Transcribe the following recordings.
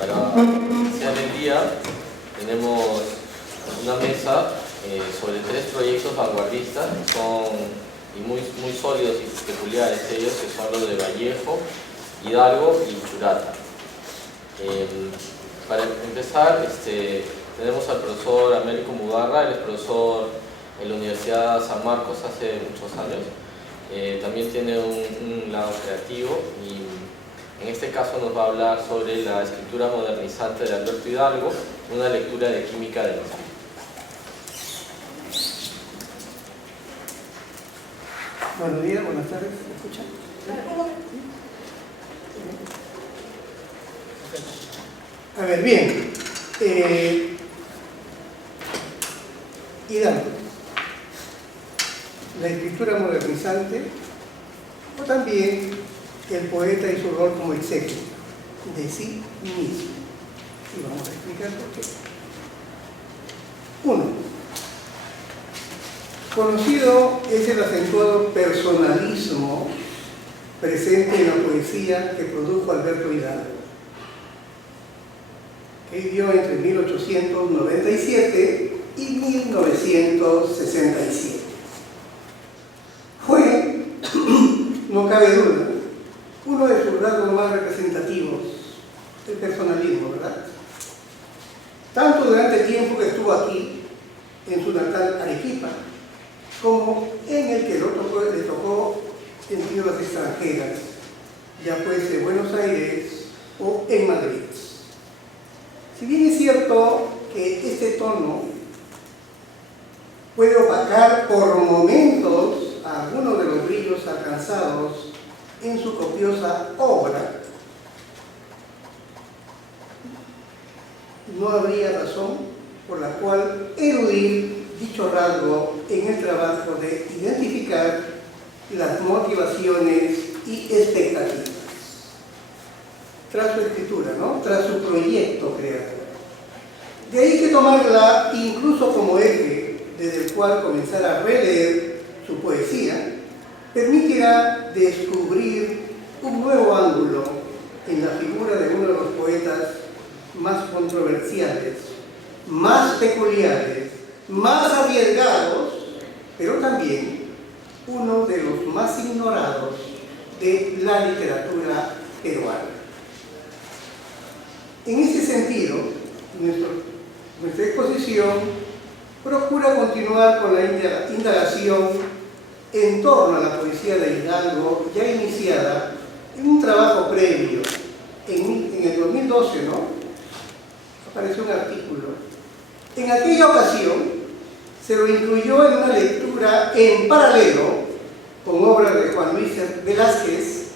Para iniciar el día tenemos una mesa sobre 3 proyectos vanguardistas muy sólidos y peculiares ellos, que son los de Vallejo, Hidalgo y Churata. Para empezar, tenemos al profesor Américo Mugarra. Él es profesor en la Universidad San Marcos hace muchos años. También tiene un lado creativo y en este caso nos va a hablar sobre la escritura modernizante de Alberto Hidalgo, una lectura de química del espíritu. Buenos días, buenas tardes, ¿me escuchan? A ver, bien. Hidalgo, la escritura modernizante, o también el poeta y su rol como exécutor de sí mismo. Y vamos a explicar por qué. 1. Conocido es el acentuado personalismo presente en la poesía que produjo Alberto Hidalgo, que vivió entre 1897 y 1967. Fue, no cabe duda, uno de sus rasgos más representativos, el personalismo, ¿verdad? Tanto durante el tiempo que estuvo aquí, en su natal Arequipa, como en el que le tocó en tierras extranjeras, ya fuese en Buenos Aires o en Madrid. Si bien es cierto que este tono puede opacar por momentos a algunos de los brillos alcanzados en su copiosa obra, no habría razón por la cual eludir dicho rasgo en el trabajo de identificar las motivaciones y expectativas tras su escritura, ¿no? Tras su proyecto creador. De ahí que tomarla incluso como eje desde el cual comenzar a releer su poesía permitirá descubrir un nuevo ángulo en la figura de uno de los poetas más controversiales, más peculiares, más arriesgados, pero también uno de los más ignorados de la literatura peruana. En ese sentido, nuestra exposición procura continuar con la indagación en torno a la poesía de Hidalgo, ya iniciada en un trabajo previo. En el 2012, ¿no?, apareció un artículo. En aquella ocasión se lo incluyó en una lectura en paralelo con obras de Juan Luis Velázquez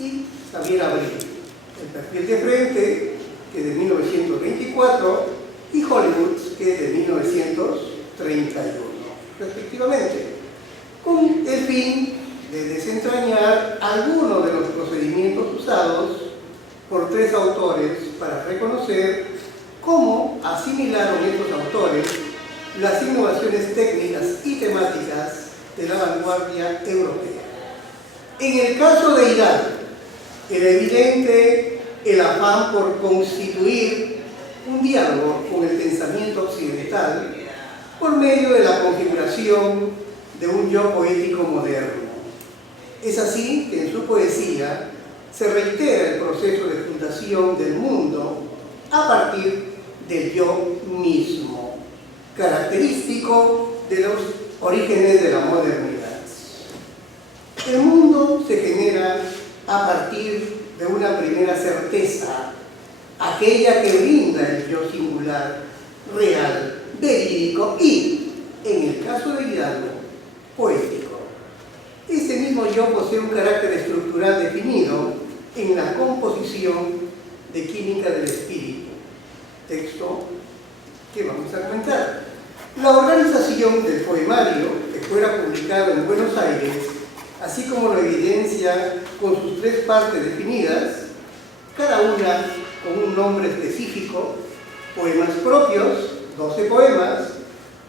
y Xavier Abril, El perfil de frente, que es de 1924, y Hollywood, que es de 1931, respectivamente, con el fin de desentrañar algunos de los procedimientos usados por 3 autores para reconocer cómo asimilaron estos autores las innovaciones técnicas y temáticas de la vanguardia europea. En el caso de Hidalgo, era evidente el afán por constituir un diálogo con el pensamiento occidental por medio de la configuración de un yo poético moderno. Es así que en su poesía se reitera el proceso de fundación del mundo a partir del yo mismo, característico de los orígenes de la modernidad. El mundo se genera a partir de una primera certeza, aquella que brinda el yo singular, real, verídico y, en el caso de Hidalgo, poético. Ese mismo yo posee un carácter estructural definido en la composición de Química del Espíritu, texto que vamos a comentar. La organización del poemario, que fuera publicado en Buenos Aires, así como lo evidencia con sus 3 partes definidas, cada una con un nombre específico: poemas propios, 12 poemas,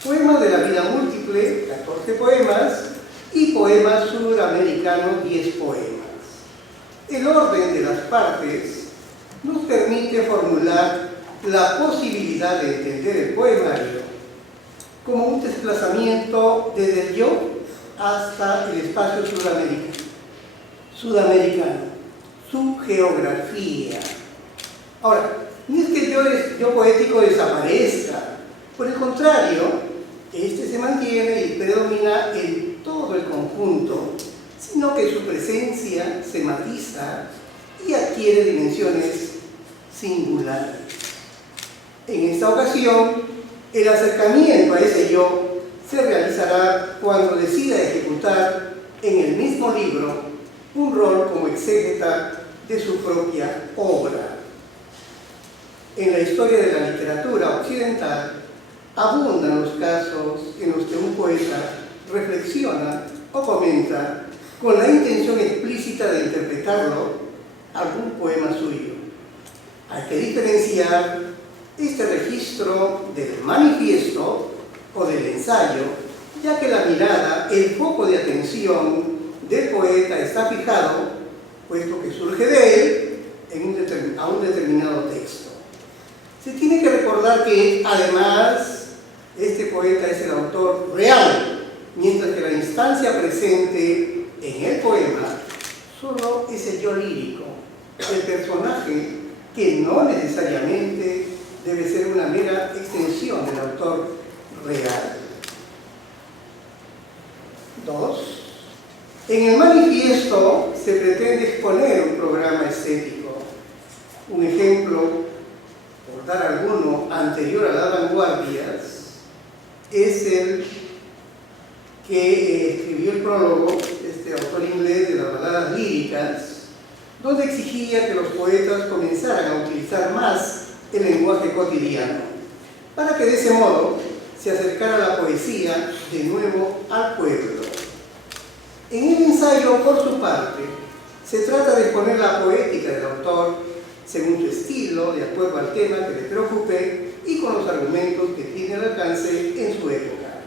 poemas de la vida múltiple, 14 poemas, y poemas sudamericanos, 10 poemas. El orden de las partes nos permite formular la posibilidad de entender el poemario como un desplazamiento desde el yo hasta el espacio sudamericano, su geografía. Ahora, no es que el yo poético desaparezca, por el contrario, este se mantiene y predomina en todo el conjunto, sino que su presencia se matiza y adquiere dimensiones singulares. En esta ocasión, el acercamiento a ese yo se realizará cuando decida ejecutar en el mismo libro un rol como exégeta de su propia obra. En la historia de la literatura occidental abundan los casos en los que un poeta reflexiona o comenta con la intención explícita de interpretarlo algún poema suyo. Hay que diferenciar este registro del manifiesto o del ensayo, ya que la mirada, el foco de atención del poeta está fijado, puesto que surge de él a un determinado texto. Se tiene que recordar que, además, este poeta es el autor real, mientras que la instancia presente en el poema solo es el yo lírico, el personaje que no necesariamente debe ser una mera extensión del autor real. 2. En el manifiesto se pretende exponer un programa estético. Un ejemplo, por dar alguno anterior a las vanguardias, es el que escribió el prólogo, este autor inglés de las baladas líricas, donde exigía que los poetas comenzaran a utilizar más el lenguaje cotidiano, para que de ese modo se acercara la poesía de nuevo al pueblo. En el ensayo, por su parte, se trata de exponer la poética del autor según su estilo, de acuerdo al tema que le preocupe y con los argumentos que tiene al alcance en su época.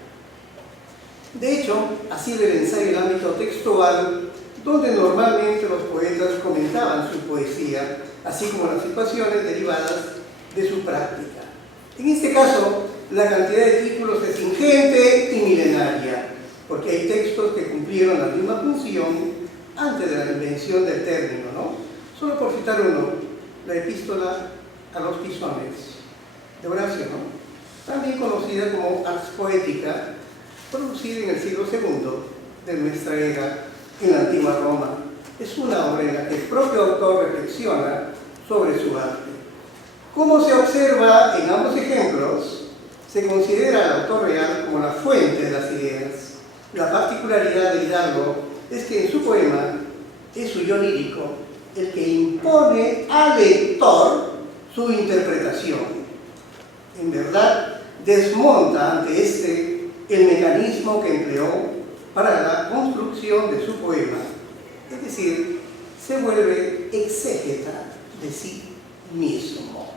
De hecho, así ve el ensayo el ámbito textual, donde normalmente los poetas comentaban su poesía, así como las situaciones derivadas de su práctica. En este caso, la cantidad de títulos es ingente y milenaria, porque hay textos que cumplieron la misma función antes de la invención del término, ¿no? Solo por citar uno, la epístola a los Tizones, de Horacio, ¿no? También conocida como Ars Poetica, producida en el siglo II de nuestra era en la antigua Roma. Es una obra en la que el propio autor reflexiona sobre su arte. Como se observa en ambos ejemplos, se considera al autor real como la fuente de las ideas. La particularidad de Hidalgo es que en su poema es su yo lírico el que impone al lector su interpretación. En verdad, desmonta ante este el mecanismo que empleó para la construcción de su poema, es decir, se vuelve exégeta de sí mismo.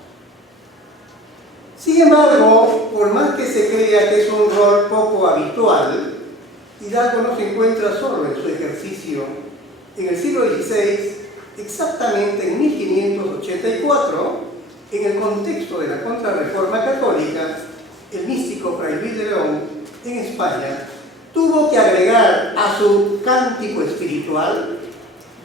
Sin embargo, por más que se crea que es un rol poco habitual, Hidalgo no se encuentra solo en su ejercicio. En el siglo XVI, exactamente en 1584, en el contexto de la Contrarreforma Católica, el místico Fray Luis de León, en España, tuvo que agregar a su cántico espiritual,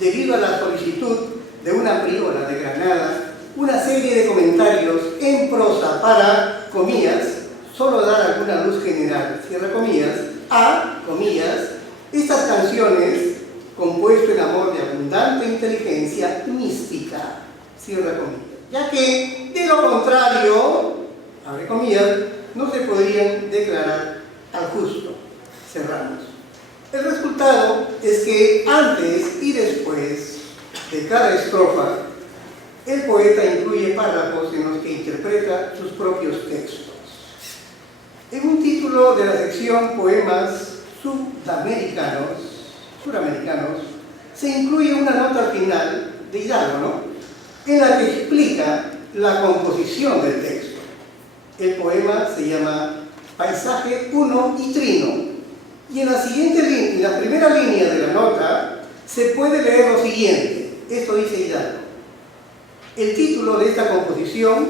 debido a la solicitud de una priora de Granada, una serie de comentarios en prosa para, comillas, solo dar alguna luz general, cierra comillas, a, comillas, estas canciones compuesto en amor de abundante inteligencia mística, cierra comillas, ya que de lo contrario, abre comillas, no se podrían declarar al justo, cerramos. El resultado es que antes y después de cada estrofa, el poeta incluye párrafos en los que interpreta sus propios textos. En un título de la sección Poemas Sudamericanos, se incluye una nota final de Hidalgo, ¿no?, en la que explica la composición del texto. El poema se llama Paisaje 1 y Trino, y en la primera línea de la nota se puede leer lo siguiente. Esto dice Hidalgo: el título de esta composición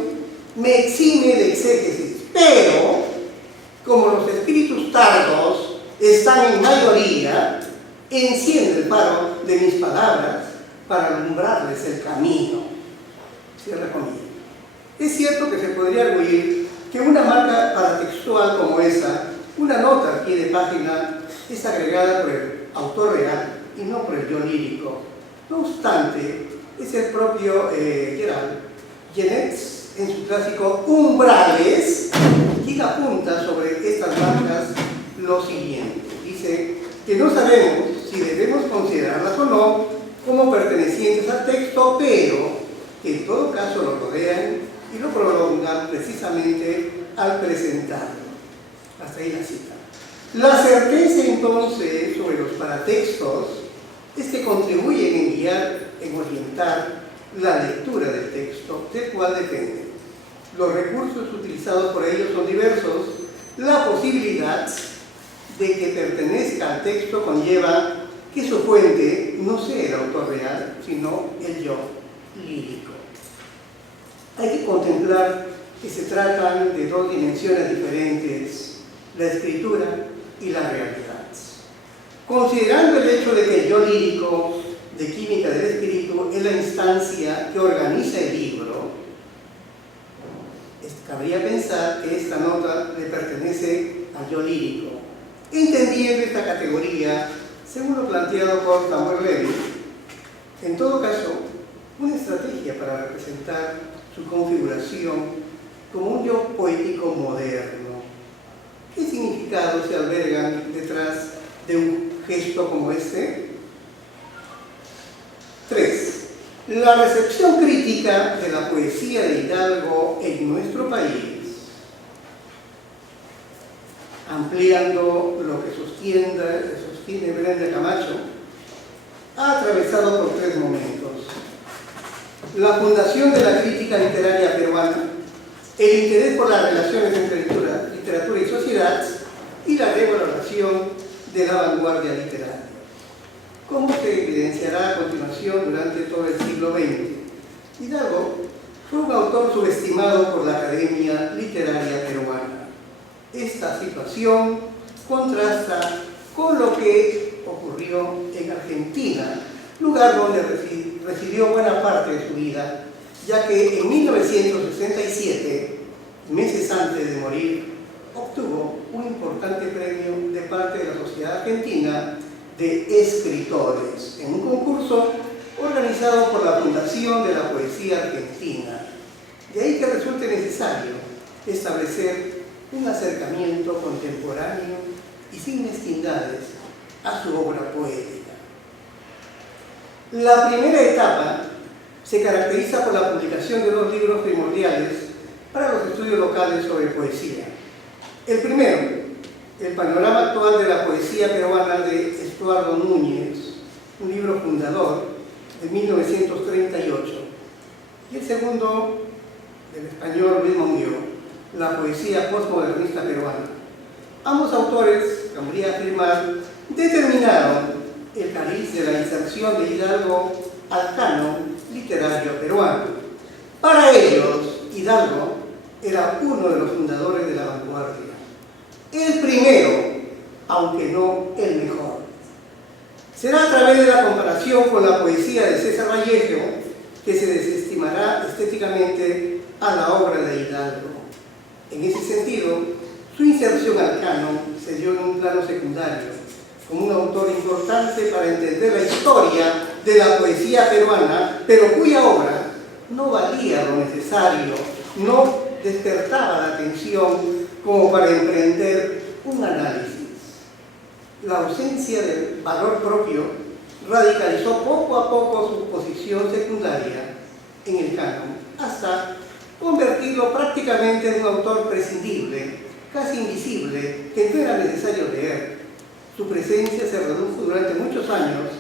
me exime de exégesis, pero como los escritos tardos están en mayoría, enciende el faro de mis palabras para alumbrarles el camino. Cierra comillas. Es cierto que se podría arguir que una marca paratextual como esa, una nota al pie de página, es agregada por el autor real y no por el yo lírico. No obstante, es el propio Gerald Genetz, en su clásico Umbrales, quien apunta sobre estas marcas lo siguiente. Dice que no sabemos si debemos considerarlas o no como pertenecientes al texto, pero que en todo caso lo rodean y lo prolongan precisamente al presentarlo. Hasta ahí la cita. La certeza entonces sobre los paratextos es que contribuyen en guiar, en orientar la lectura del texto, del cual depende. Los recursos utilizados por ellos son diversos. La posibilidad de que pertenezca al texto conlleva que su fuente no sea el autor real, sino el yo lírico. Hay que contemplar que se tratan de dos dimensiones diferentes, la escritura y la realidad. Considerando el hecho de que el yo lírico de Química del Espíritu es la instancia que organiza el libro, cabría pensar que esta nota le pertenece al yo lírico, entendiendo esta categoría según lo planteado por Samuel Levy, en todo caso, una estrategia para representar su configuración como un yo poético moderno. ¿Qué significados se albergan detrás de un gesto como este? 3. La recepción crítica de la poesía de Hidalgo en nuestro país, ampliando lo que sostiene Brenda Camacho, ha atravesado por 3 momentos: la fundación de la crítica literaria peruana, el interés por las relaciones entre literatura y sociedad, y la revaloración de la vanguardia literaria, como se evidenciará a continuación durante todo el siglo XX. Hidalgo fue un autor subestimado por la Academia Literaria Peruana. Esta situación contrasta con lo que ocurrió en Argentina, lugar donde residió buena parte de su vida, ya que en 1967, meses antes de morir, obtuvo un importante premio de parte de la Sociedad Argentina de Escritores, en un concurso organizado por la Fundación de la Poesía Argentina. De ahí que resulte necesario establecer un acercamiento contemporáneo y sin mezquindades a su obra poética. La primera etapa se caracteriza por la publicación de 2 libros primordiales para los estudios locales sobre poesía. El primero, El panorama actual de la poesía peruana, de Estuardo Núñez, un libro fundador de 1938. Y el segundo, del español Luis Monguió, La poesía postmodernista peruana. Ambos autores, cabría afirmar, determinaron el cariz de la inserción de Hidalgo al canon literario peruano. Para ellos, Hidalgo era uno de los fundadores de la vanguardia. El primero, aunque no el mejor. Será a través de la comparación con la poesía de César Vallejo que se desestimará estéticamente a la obra de Hidalgo. En ese sentido, su inserción al canon se dio en un plano secundario, como un autor importante para entender la historia de la poesía peruana, pero cuya obra no valía lo necesario, no despertaba la atención como para emprender un análisis. La ausencia de valor propio radicalizó poco a poco su posición secundaria en el canon, hasta convertirlo prácticamente en un autor prescindible, casi invisible, que no era necesario leer. Su presencia se redujo durante muchos años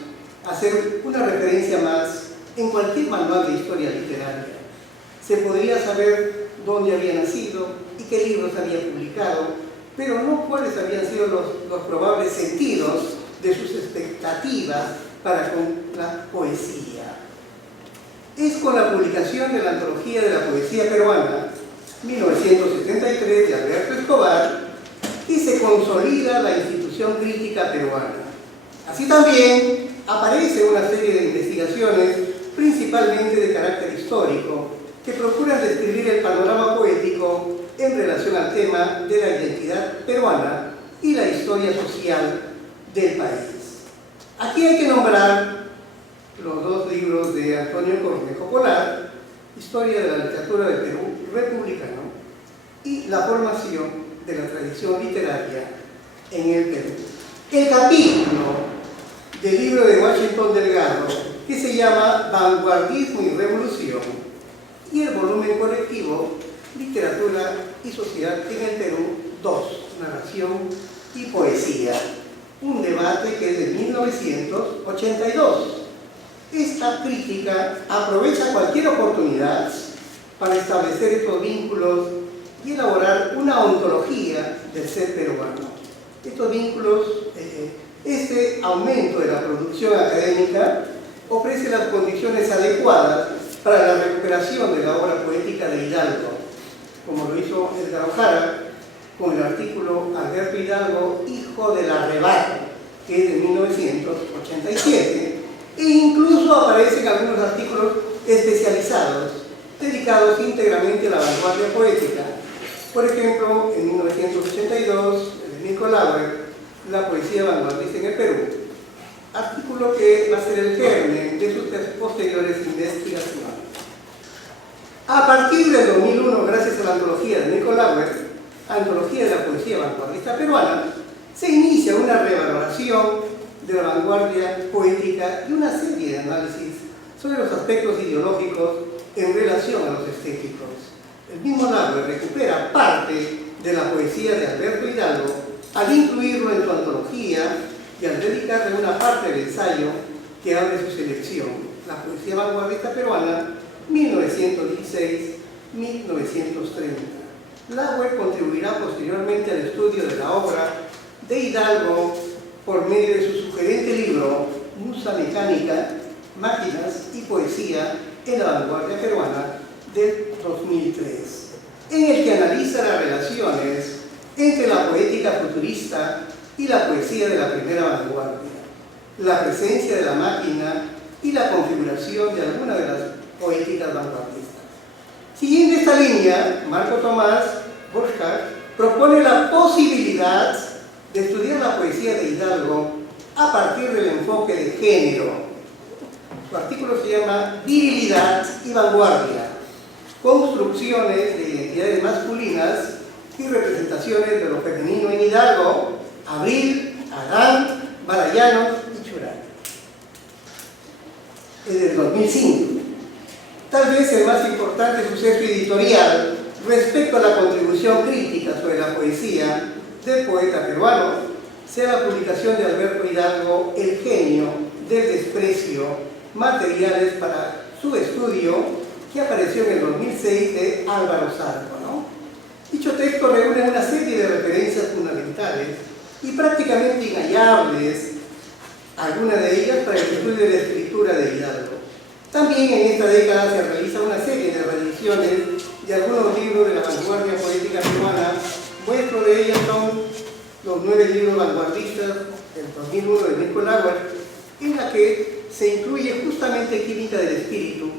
a ser una referencia más en cualquier manual de historia literaria. Se podría saber dónde había nacido y qué libros había publicado, pero no cuáles habían sido los probables sentidos de sus expectativas para con la poesía. es con la publicación de la Antología de la Poesía Peruana, 1973, de Alberto Escobar, y se consolida la institución crítica peruana. Así también aparece una serie de investigaciones, principalmente de carácter histórico, que procuran describir el panorama poético en relación al tema de la identidad peruana y la historia social del país. Aquí hay que nombrar los dos libros de Antonio Cornejo Polar, Historia de la Literatura del Perú Republicano y La formación de la tradición literaria en el Perú. El capítulo del libro de Washington Delgado, que se llama Vanguardismo y Revolución, y el volumen colectivo Literatura y Sociedad en el Perú 2, Narración y Poesía, un debate que es de 1982. Esta crítica aprovecha cualquier oportunidad para establecer estos vínculos y elaborar una ontología del ser peruano. Estos vínculos, este aumento de la producción académica ofrece las condiciones adecuadas para la recuperación de la obra poética de Hidalgo, como lo hizo Edgar Ojara con el artículo Alberto Hidalgo, hijo del arrebato, que es de 1987, e incluso aparecen algunos artículos especializados dedicados íntegramente a la vanguardia poética. Por ejemplo, en 1982, de Nico Lauer, La poesía vanguardista en el Perú, artículo que va a ser el germen de sus posteriores investigaciones. A partir del 2001, gracias a la antología de Nico Lauer, Antología de la Poesía Vanguardista Peruana, se inicia una revaloración de la vanguardia poética y una serie de análisis sobre los aspectos ideológicos en relación a los estéticos. El mismo Lauer recupera parte de la poesía de Alberto Hidalgo al incluirlo en su antología y al dedicarle una parte del ensayo que abre su selección, La Poesía Vanguardista Peruana, 1916-1930. Lauer contribuirá posteriormente al estudio de la obra de Hidalgo por medio de su sugerente libro Musa Mecánica, Máquinas y Poesía en la Vanguardia Peruana del 2003, en el que analiza las relaciones entre la poética futurista y la poesía de la primera vanguardia, la presencia de la máquina y la configuración de algunas de las poéticas vanguardistas. Siguiendo esta línea, Marco Tomás Borchardt propone la posibilidad de estudiar la poesía de Hidalgo a partir del enfoque de género. Su artículo se llama Virilidad y Vanguardia, construcciones de identidades masculinas y representaciones de lo femenino en Hidalgo, Abril, Adán, Barayanos y Churán. Es del 2005. Tal vez el más importante suceso editorial respecto a la contribución crítica sobre la poesía del poeta peruano sea la publicación de Alberto Hidalgo, El genio del desprecio, materiales para su estudio, que apareció en el 2006 de Álvaro Zarco, ¿no? Dicho texto reúne una serie de referencias fundamentales y prácticamente inhallables, algunas de ellas para el estudio de la escritura de Hidalgo. También en esta década se realiza una serie de reediciones de algunos libros de la vanguardia poética peruana. Muestro de ellas son los 9 libros vanguardistas del 2001 de Nico Lauer, en la que se incluye justamente Química del Espíritu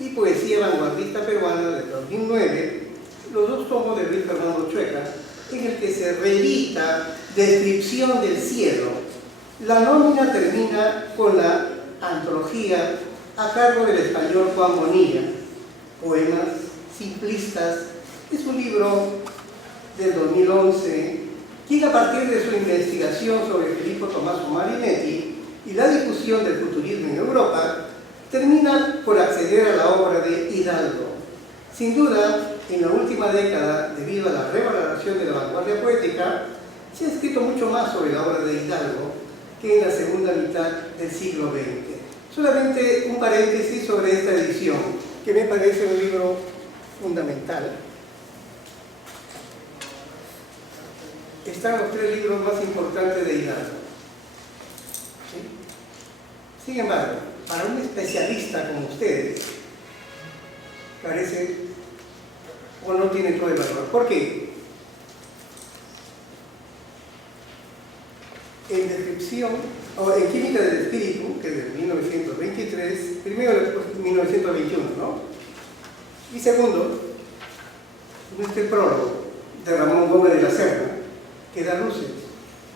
y Poesía Vanguardista Peruana del 2009, los 2 tomos de Luis Fernando Chueca, en el que se reedita Descripción del cielo. La nómina termina con la antología a cargo del español Juan Bonilla, Poemas simplistas. Es un libro del 2011, quien a partir de su investigación sobre Filippo Tommaso Marinetti y la difusión del futurismo en Europa, termina por acceder a la obra de Hidalgo. Sin duda, en la última década, debido a la revaloración de la vanguardia poética, se ha escrito mucho más sobre la obra de Hidalgo que en la segunda mitad del siglo XX. Solamente un paréntesis sobre esta edición, que me parece un libro fundamental. Están los 3 libros más importantes de Hidalgo. ¿Sí? Sin embargo, para un especialista como ustedes, carece o no tiene todo el valor. ¿Por qué? En descripción, o en química del espíritu, que es de 1923, primero después 1921, ¿no? Y segundo, el prólogo de Ramón Gómez de la Serna, que da luces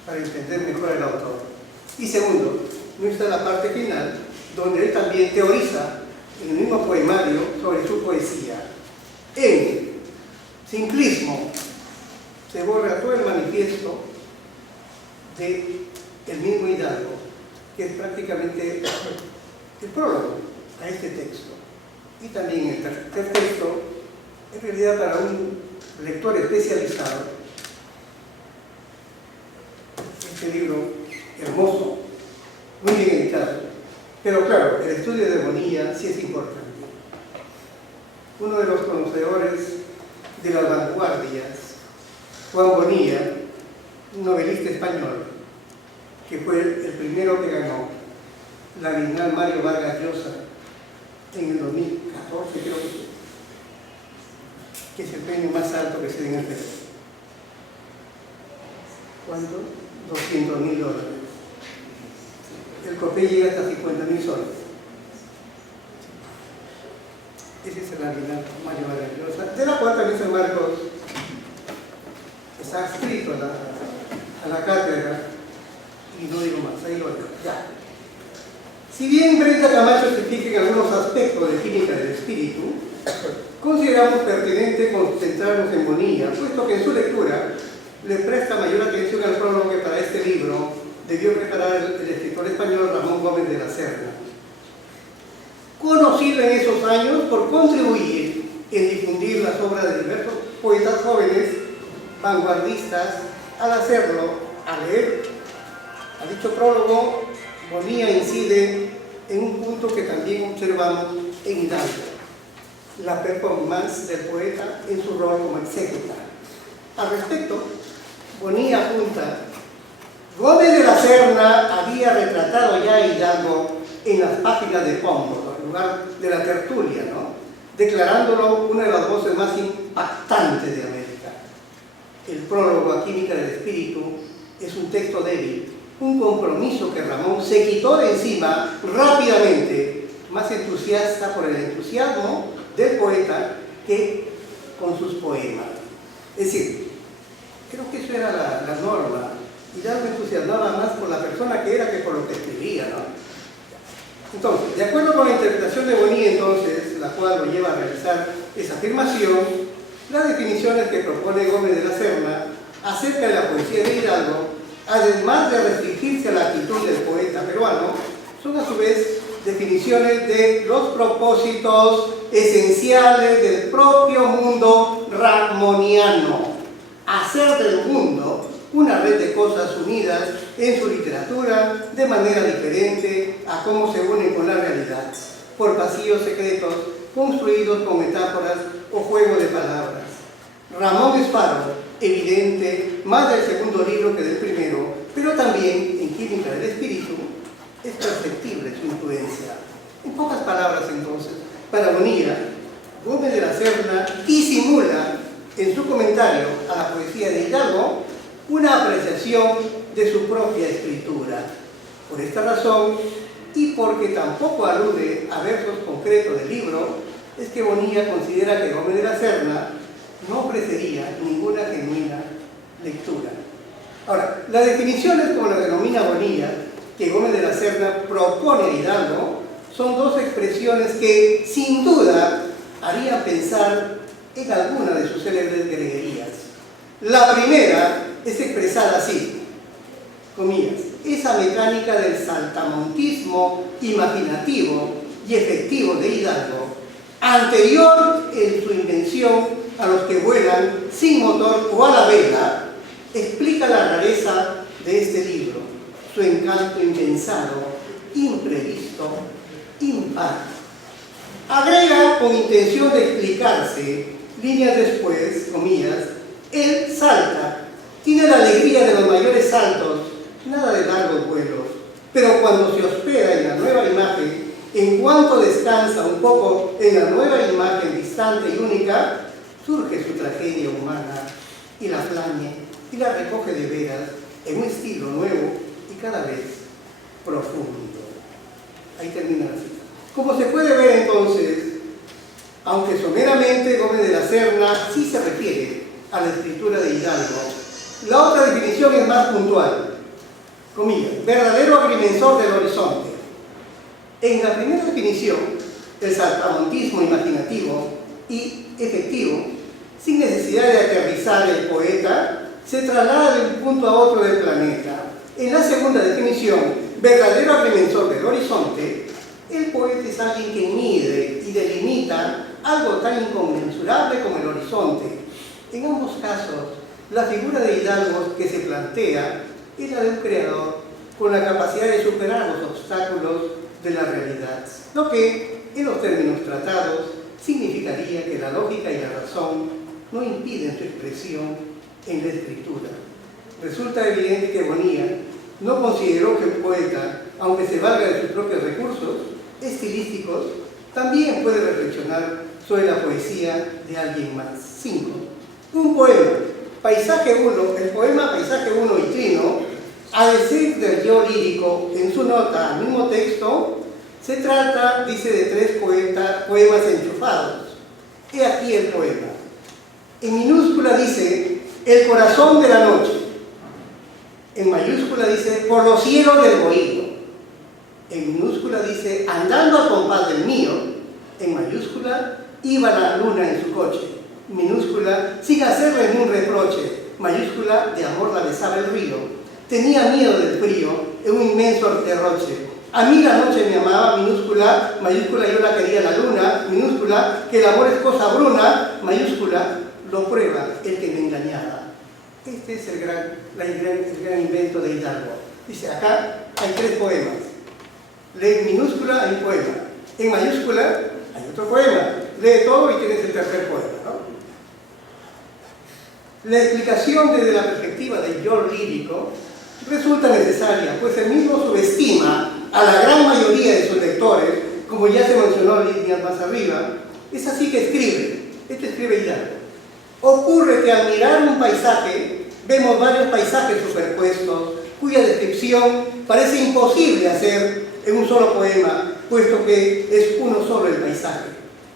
para entender mejor al autor. Y segundo, no está la parte final, donde él también teoriza en el mismo poemario sobre su poesía. En simplismo se borra todo el manifiesto del mismo Hidalgo, que es prácticamente el prólogo a este texto. Y también el tercer texto, en realidad para un lector especializado, este libro hermoso, muy bien editado. Pero claro, el estudio de Bonilla sí es importante. Uno de los conocedores de las vanguardias, Juan Bonilla, un novelista español, que fue el primero que ganó la Bienal Mario Vargas Llosa en el 2014, creo que es el premio más alto que se da en el Perú. ¿Cuánto? $200.000. El copé llega hasta 50.000 soles. Ese es el Bienal Mario Vargas Llosa, de la cual también San Marcos está adscrito a la cátedra, y no digo más, ahí lo dejo. Ya. Si bien Brenda Camacho se fija en algunos aspectos de química del espíritu, consideramos pertinente concentrarnos en Bonilla, puesto que en su lectura le presta mayor atención al prólogo que para este libro debió preparar el escritor español Ramón Gómez de la Serna, conocido en esos años por contribuir en difundir las obras de diversos poetas jóvenes vanguardistas. Al hacerlo, al leer a dicho prólogo, Bonilla incide en un punto que también observamos en Hidalgo: la performance del poeta en su rol como exécuta. Al respecto, Bonilla apunta: Gómez de la Serna había retratado ya a Hidalgo en las páginas de Pómbolo, en lugar de la tertulia, ¿no?, declarándolo una de las voces más impactantes de América. El prólogo a Química del Espíritu es un texto débil, un compromiso que Ramón se quitó de encima rápidamente, más entusiasta por el entusiasmo del poeta que con sus poemas. Es decir, creo que eso era la norma. Hidalgo entusiasmaba más por la persona que era que por lo que escribía, ¿no? Entonces, de acuerdo con la interpretación de Bonilla, entonces, la cual lo lleva a realizar esa afirmación, las definiciones que propone Gómez de la Serna acerca de la poesía de Hidalgo, además de restringirse a la actitud del poeta peruano, son a su vez definiciones de los propósitos esenciales del propio mundo ramoniano: hacer del mundo una red de cosas unidas en su literatura de manera diferente a cómo se unen con la realidad, por pasillos secretos construidos con metáforas o juego de palabras. Ramón es faro evidente más del segundo libro que del primero, pero también en Química del Espíritu es perceptible su influencia. En pocas palabras, entonces, para Bonilla, Gómez de la Serna disimula en su comentario a la poesía de Hidalgo una apreciación de su propia escritura. Por esta razón, y porque tampoco alude a versos concretos del libro, es que Bonilla considera que Gómez de la Serna no ofrecería ninguna genuina lectura. Ahora, las definiciones, como las denomina Bonilla, que Gómez de la Serna propone a Hidalgo, son dos expresiones que, sin duda, harían pensar en alguna de sus célebres greguerías. La primera es expresada así, comillas: esa mecánica del saltamontismo imaginativo y efectivo de Hidalgo, anterior en su invención a los que vuelan sin motor o a la vela, explica la rareza de este libro, su encanto impensado, imprevisto, impar. Agrega, con intención de explicarse, líneas después, comillas: él salta, tiene la alegría de los mayores saltos, nada de largos vuelos, pero cuando se hospeda en la nueva imagen, en cuanto descansa un poco en la nueva imagen distante y única, surge su tragedia humana y la plañe y la recoge de veras en un estilo nuevo y cada vez profundo. Ahí termina la cita. Como se puede ver entonces, aunque someramente Gómez de la Serna sí se refiere a la escritura de Hidalgo, la otra definición es más puntual. Comillas, verdadero agrimensor del horizonte. En la primera definición, el saltamontismo imaginativo y efectivo, sin necesidad de aterrizar el poeta, se traslada de un punto a otro del planeta. En la segunda definición, verdadero agrimensor del horizonte, el poeta es alguien que mide y delimita algo tan inconmensurable como el horizonte. En ambos casos, la figura de Hidalgo que se plantea es la de un creador con la capacidad de superar los obstáculos de la realidad, lo que, en los términos tratados, significaría que la lógica y la razón no impiden su expresión en la escritura. Resulta evidente que Bonilla no consideró que un poeta, aunque se valga de sus propios recursos estilísticos, también puede reflexionar sobre la poesía de alguien más. 5. Un poema, Paisaje 1, el poema Paisaje 1 y Trino, a decir del yo lírico en su nota al mismo texto, se trata, dice, de 3 poemas enchufados. He aquí el poema. En minúscula dice, el corazón de la noche. En mayúscula dice, por los cielos del bohío. En minúscula dice, andando al compás del mío. En mayúscula, iba la luna en su coche. Minúscula, sin hacerle ningún reproche. Mayúscula, de amor la besaba el río. Tenía miedo del frío, en un inmenso derroche. A mí la noche me amaba, minúscula, mayúscula, yo la quería la luna, minúscula, que el amor es cosa bruna, mayúscula, lo prueba el que me engañaba. Este es el gran invento de Hidalgo. Dice, acá hay 3 poemas. Lee en minúscula, hay un poema. En mayúscula, hay otro poema. Lee todo y tienes el tercer poema, ¿no? La explicación desde la perspectiva del yo lírico resulta necesaria, pues él mismo subestima a la gran mayoría de sus lectores, como ya se mencionó líneas más arriba. Es así que escribe Hidalgo. Ocurre que al mirar un paisaje, vemos varios paisajes superpuestos, cuya descripción parece imposible hacer en un solo poema, puesto que es uno solo el paisaje.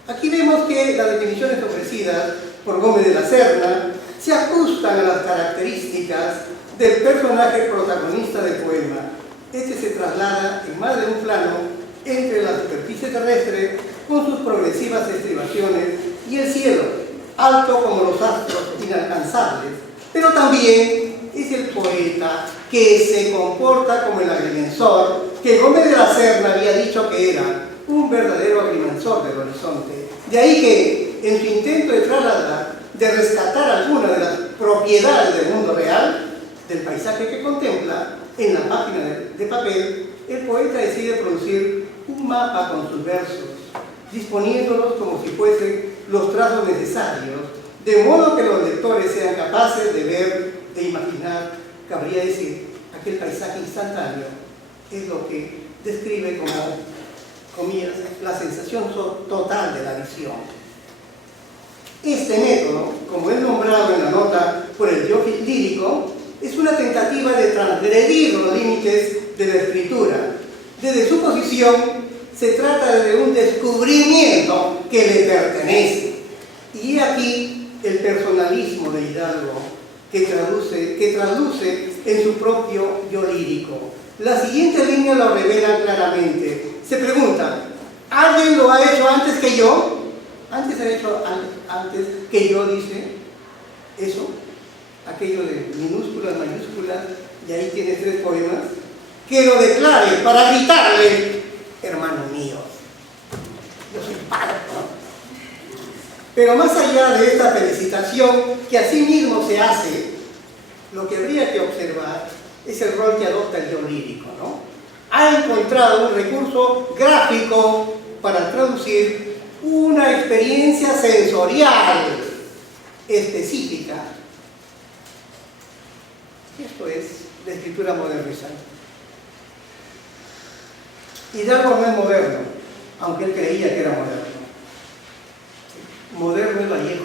Aquí vemos que las definiciones ofrecidas por Gómez de la Serna se ajustan a las características del personaje protagonista del poema. Este se traslada en más de un plano entre la superficie terrestre con sus progresivas estribaciones y el cielo, alto como los astros inalcanzables, pero también es el poeta que se comporta como el agrimensor que Gómez de la Serna había dicho que era un verdadero agrimensor del horizonte. De ahí que en su intento de trasladar, de rescatar alguna de las propiedades del mundo real, del paisaje que contempla, en la página de papel, el poeta decide producir un mapa con sus versos, disponiéndolos como si fuesen los trazos necesarios, de modo que los lectores sean capaces de ver, de imaginar, cabría decir, aquel paisaje instantáneo es lo que describe como, comillas, la sensación total de la visión. Este método, como es nombrado en la nota por el yo lírico, es una tentativa de transgredir los límites de la escritura. Desde su posición, se trata de un descubrimiento que le pertenece. Y aquí el personalismo de Hidalgo, que traduce en su propio yo lírico. Las siguientes líneas lo revelan claramente. Se pregunta, ¿alguien lo ha hecho antes que yo? ¿Antes ha hecho antes que yo, dice eso? Aquello de minúsculas, mayúsculas, y ahí tiene 3 poemas, que lo declare para gritarle, hermano mío, yo soy padre, ¿no? Pero más allá de esta felicitación que a sí mismo se hace, lo que habría que observar es el rol que adopta el yo lírico, ¿no? Ha encontrado un recurso gráfico para traducir una experiencia sensorial específica. Esto es la escritura modernizante. Hidalgo no es moderno, aunque él creía que era moderno. moderno es Vallejo,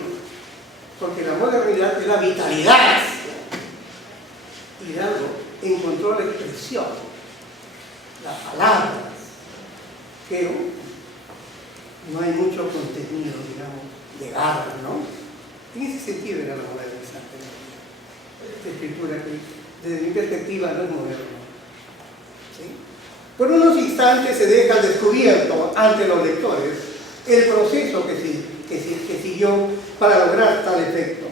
porque la modernidad es la vitalidad. Hidalgo encontró la expresión, las palabras, pero no hay mucho contenido, digamos, de garra, ¿no? En ese sentido era la modernizante. Esta escritura que, desde mi perspectiva, no es moderna. ¿Sí? Por unos instantes se deja descubierto ante los lectores el proceso que siguió para lograr tal efecto.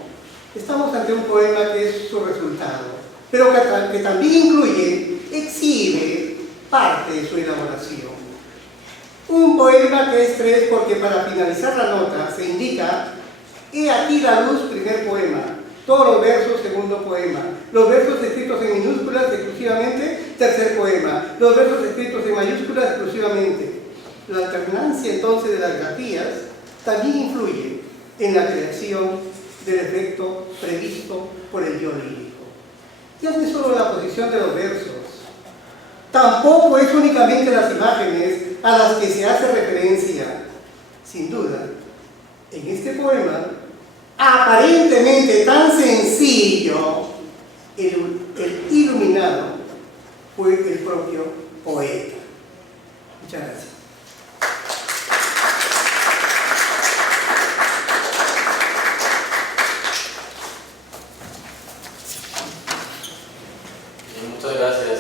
Estamos ante un poema que es su resultado, pero que también exhibe parte de su elaboración. Un poema que es 3 porque para finalizar la nota se indica: he aquí la luz, primer poema, todos los versos, segundo poema, los versos escritos en minúsculas exclusivamente, tercer poema, los versos escritos en mayúsculas exclusivamente. La alternancia entonces de las grafías también influye en la creación del efecto previsto por el yo lírico. Ya no es solo la posición de los versos, tampoco es únicamente las imágenes a las que se hace referencia. Sin duda, en este poema, aparentemente tan sencillo, el iluminado fue el propio poeta. Muchas gracias. Muchas gracias.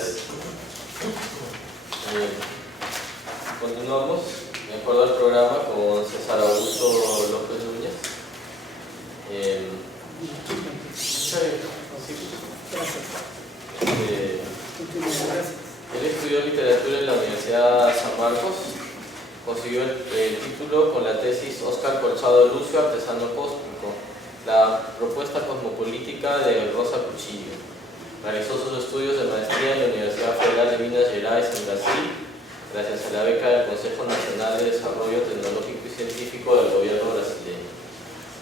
Continuamos, de acuerdo al programa, con César Augusto López Núñez. Él estudió literatura en la Universidad San Marcos, consiguió el título con la tesis Óscar Colchado Lucio, artesano cósmico, la propuesta cosmopolítica de Rosa Cuchillo. Realizó sus estudios de maestría en la Universidad Federal de Minas Gerais en Brasil, gracias a la beca del Consejo Nacional de Desarrollo Tecnológico y Científico del gobierno brasileño.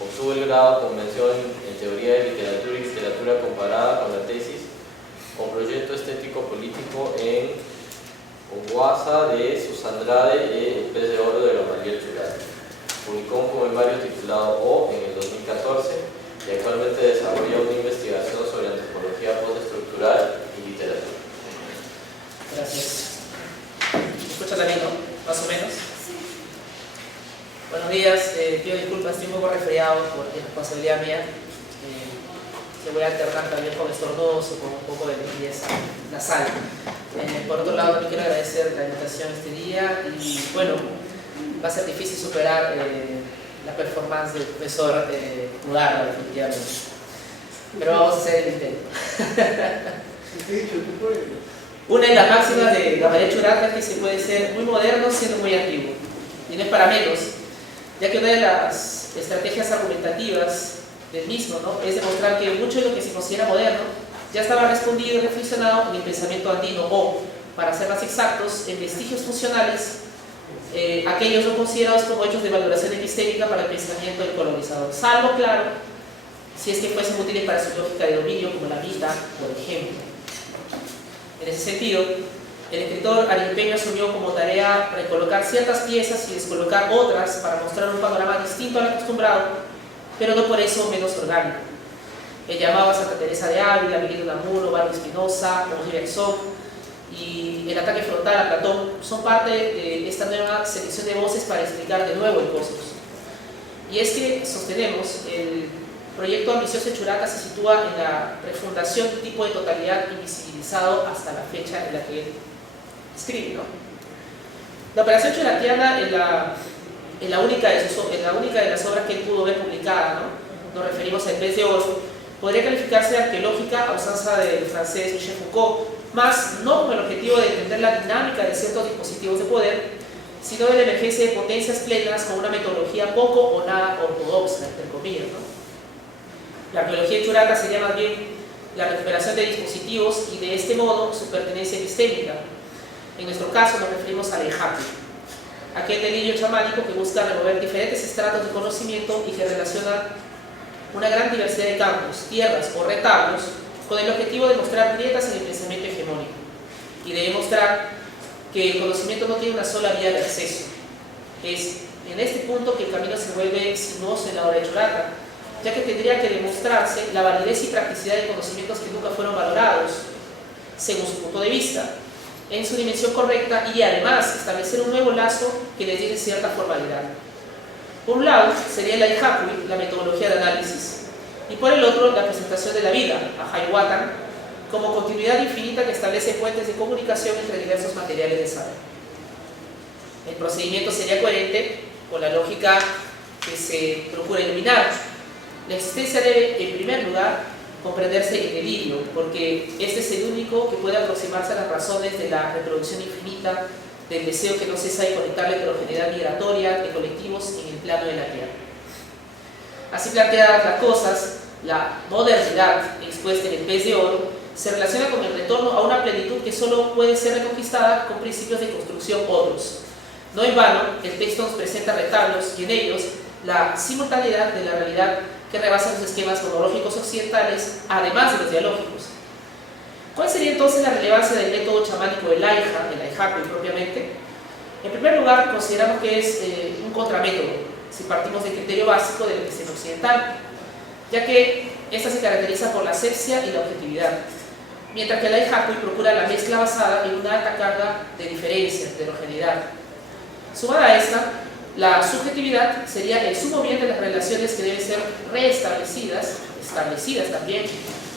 Obtuvo el grado con mención en Teoría de Literatura y Literatura Comparada con la tesis o Proyecto Estético Político en Oguasa de Susandrade y El Pez de Oro de Gamaliel Churata. Publicó un poemario titulado O en el 2014 y actualmente desarrolla una investigación sobre antropología postestructural y literatura. Gracias. ¿Me escucha también, no? ¿Más o menos? Sí. Buenos días, pido disculpas, estoy un poco resfriado por responsabilidad mía. Le voy a alternar también con estornudos o con un poco de limpieza nasal. Por otro lado, también quiero agradecer la invitación este día y bueno, va a ser difícil superar la performance del profesor Mudarra, definitivamente. Pero vamos a hacer el intento. Una de las máximas de Gamaliel Churata es que se puede ser muy moderno siendo muy antiguo. Y no es para menos, ya que una de las estrategias argumentativas del mismo, ¿no?, es demostrar que mucho de lo que se considera moderno ya estaba respondido y reflexionado en el pensamiento andino o, para ser más exactos, en vestigios funcionales, aquellos no considerados como hechos de valoración epistémica para el pensamiento del colonizador, salvo, claro, si es que fuesen útiles para su lógica de dominio, como la vida, por ejemplo. En ese sentido, el escritor arequipeño asumió como tarea recolocar ciertas piezas y descolocar otras para mostrar un panorama distinto al acostumbrado, pero no por eso menos orgánico. Él llamaba a Santa Teresa de Ávila, Miguel de Unamuno, Barrio Espinosa, Roger Herzog y el ataque frontal a Platón son parte de esta nueva selección de voces para explicar de nuevo el cosmos. Y es que sostenemos, el proyecto ambicioso de Churata se sitúa en la refundación de un tipo de totalidad invisibilizado hasta la fecha en la que él escribe, ¿no? La operación churatiana en la única de las obras que él pudo ver publicada, ¿no?, nos referimos a El Pez de Oro, podría calificarse de arqueológica a usanza del francés Michel Foucault, más no con el objetivo de entender la dinámica de ciertos dispositivos de poder, sino de la emergencia de potencias plenas con una metodología poco o nada ortodoxa, entre comillas, ¿no? La arqueología de Churata sería más bien la recuperación de dispositivos y de este modo su pertenencia epistémica. En nuestro caso nos referimos al EJAPI, aquel delirio chamánico que busca remover diferentes estratos de conocimiento y que relaciona una gran diversidad de campos, tierras o retablos con el objetivo de mostrar grietas en el pensamiento hegemónico y de demostrar que el conocimiento no tiene una sola vía de acceso, es en este punto que el camino se vuelve sinuoso en la obra de Churata, ya que tendría que demostrarse la validez y practicidad de conocimientos que nunca fueron valorados, según su punto de vista, en su dimensión correcta, y además establecer un nuevo lazo que les diera cierta formalidad. Por un lado sería el Aihakuy, la metodología de análisis, y por el otro la presentación de la vida, Ahaiwatan, como continuidad infinita que establece puentes de comunicación entre diversos materiales de saber. El procedimiento sería coherente con la lógica que se procura iluminar. La existencia debe, en primer lugar, comprenderse en el hilo, porque este es el único que puede aproximarse a las razones de la reproducción infinita, del deseo que no cesa de conectar la heterogeneidad migratoria de colectivos en el plano de la Tierra. Así planteadas las cosas, la modernidad expuesta en el pez de oro se relaciona con el retorno a una plenitud que solo puede ser reconquistada con principios de construcción otros. No en vano, el texto nos presenta retablos y en ellos la simultaneidad de la realidad que rebasa los esquemas cronológicos occidentales, además de los dialógicos. ¿Cuál sería entonces la relevancia del método chamánico del Aiha, el Aihakuy propiamente? En primer lugar, consideramos que es un contramétodo, si partimos del criterio básico de la medicina occidental, ya que esta se caracteriza por la asepsia y la objetividad, mientras que el Aihakuy procura la mezcla basada en una alta carga de diferencia, de heterogeneidad. Sumada a esta, la subjetividad sería el sumo bien de las relaciones que deben ser reestablecidas, establecidas también,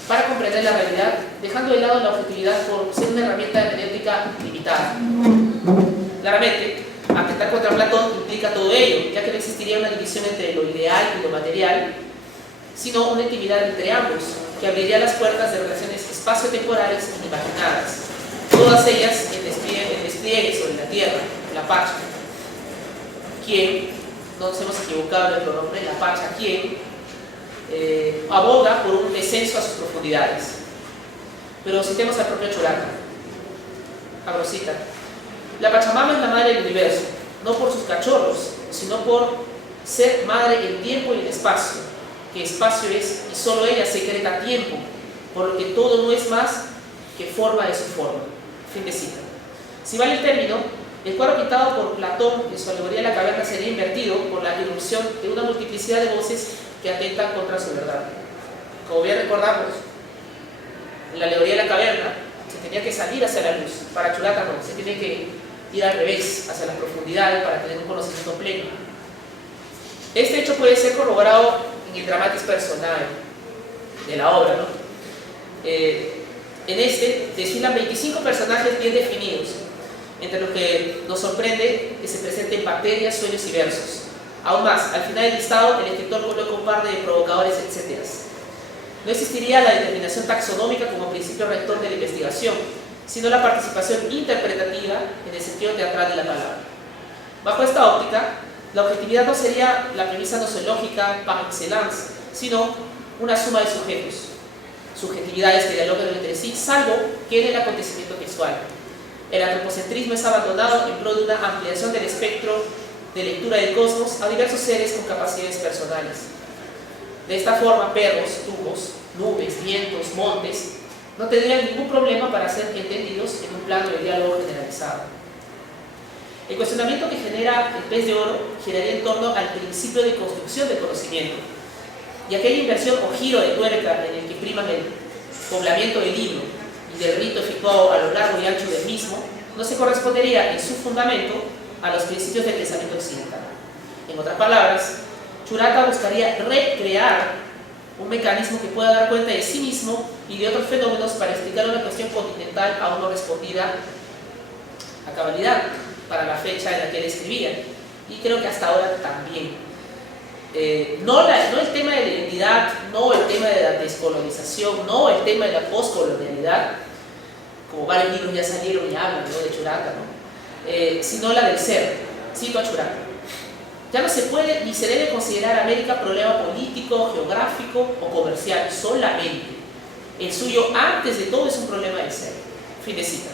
para comprender la realidad, dejando de lado la objetividad por ser una herramienta hermenéutica limitada. Claramente, atentar contra Platón implica todo ello, ya que no existiría una división entre lo ideal y lo material, sino una intimidad entre ambos, que abriría las puertas de relaciones espaciotemporales inimaginadas, todas ellas en despliegue sobre la Tierra, la Pacha, quien, no nos hemos equivocado en nuestro nombre, la Pacha, quien aboga por un descenso a sus profundidades. Pero citemos al propio Churata. Abrosita. La Pachamama es la madre del universo, no por sus cachorros, sino por ser madre en tiempo y en espacio, que espacio es y solo ella secreta tiempo, por lo que todo no es más que forma de su forma. Fin de cita. Si vale el término, el cuadro pintado por Platón en su alegoría de la caverna sería invertido por la irrupción de una multiplicidad de voces que atentan contra su verdad. Como bien recordamos, en la alegoría de la caverna se tenía que salir hacia la luz. Para Churata no, se tiene que ir al revés, hacia las profundidades para tener un conocimiento pleno. Este hecho puede ser corroborado en el dramatis personae de la obra, ¿no? En este desfilan 25 personajes bien definidos, entre los que nos sorprende que se presenten bacterias, sueños y versos. Aún más, al final del listado, el escritor coloca un par de provocadores, etc. No existiría la determinación taxonómica como principio rector de la investigación, sino la participación interpretativa en el sentido teatral de la palabra. Bajo esta óptica, la objetividad no sería la premisa nosológica par excellence, sino una suma de sujetos, subjetividades que dialogan entre sí, salvo que en el acontecimiento textual. El antropocentrismo es abandonado en pro de una ampliación del espectro de lectura del cosmos a diversos seres con capacidades personales. De esta forma, perros, tubos, nubes, vientos, montes no tendrían ningún problema para ser entendidos en un plano de diálogo generalizado. El cuestionamiento que genera el pez de oro giraría en torno al principio de construcción del conocimiento, y aquella inversión o giro de tuerca en el que priman el poblamiento del libro y del rito efectuado a lo largo y ancho del mismo no se correspondería en su fundamento a los principios del pensamiento occidental. En otras palabras, Churata buscaría recrear un mecanismo que pueda dar cuenta de sí mismo y de otros fenómenos para explicar una cuestión continental aún no respondida a cabalidad para la fecha en la que él escribía, y creo que hasta ahora también. No el tema de la identidad, no el tema de la descolonización, no el tema de la poscolonialidad, como varios libros ya salieron y hablan, ¿no?, de Churata, ¿no? Sino la del ser. Cito a Churata. Ya no se puede ni se debe considerar América problema político, geográfico o comercial solamente. El suyo, antes de todo, es un problema de ser. Fin de cita.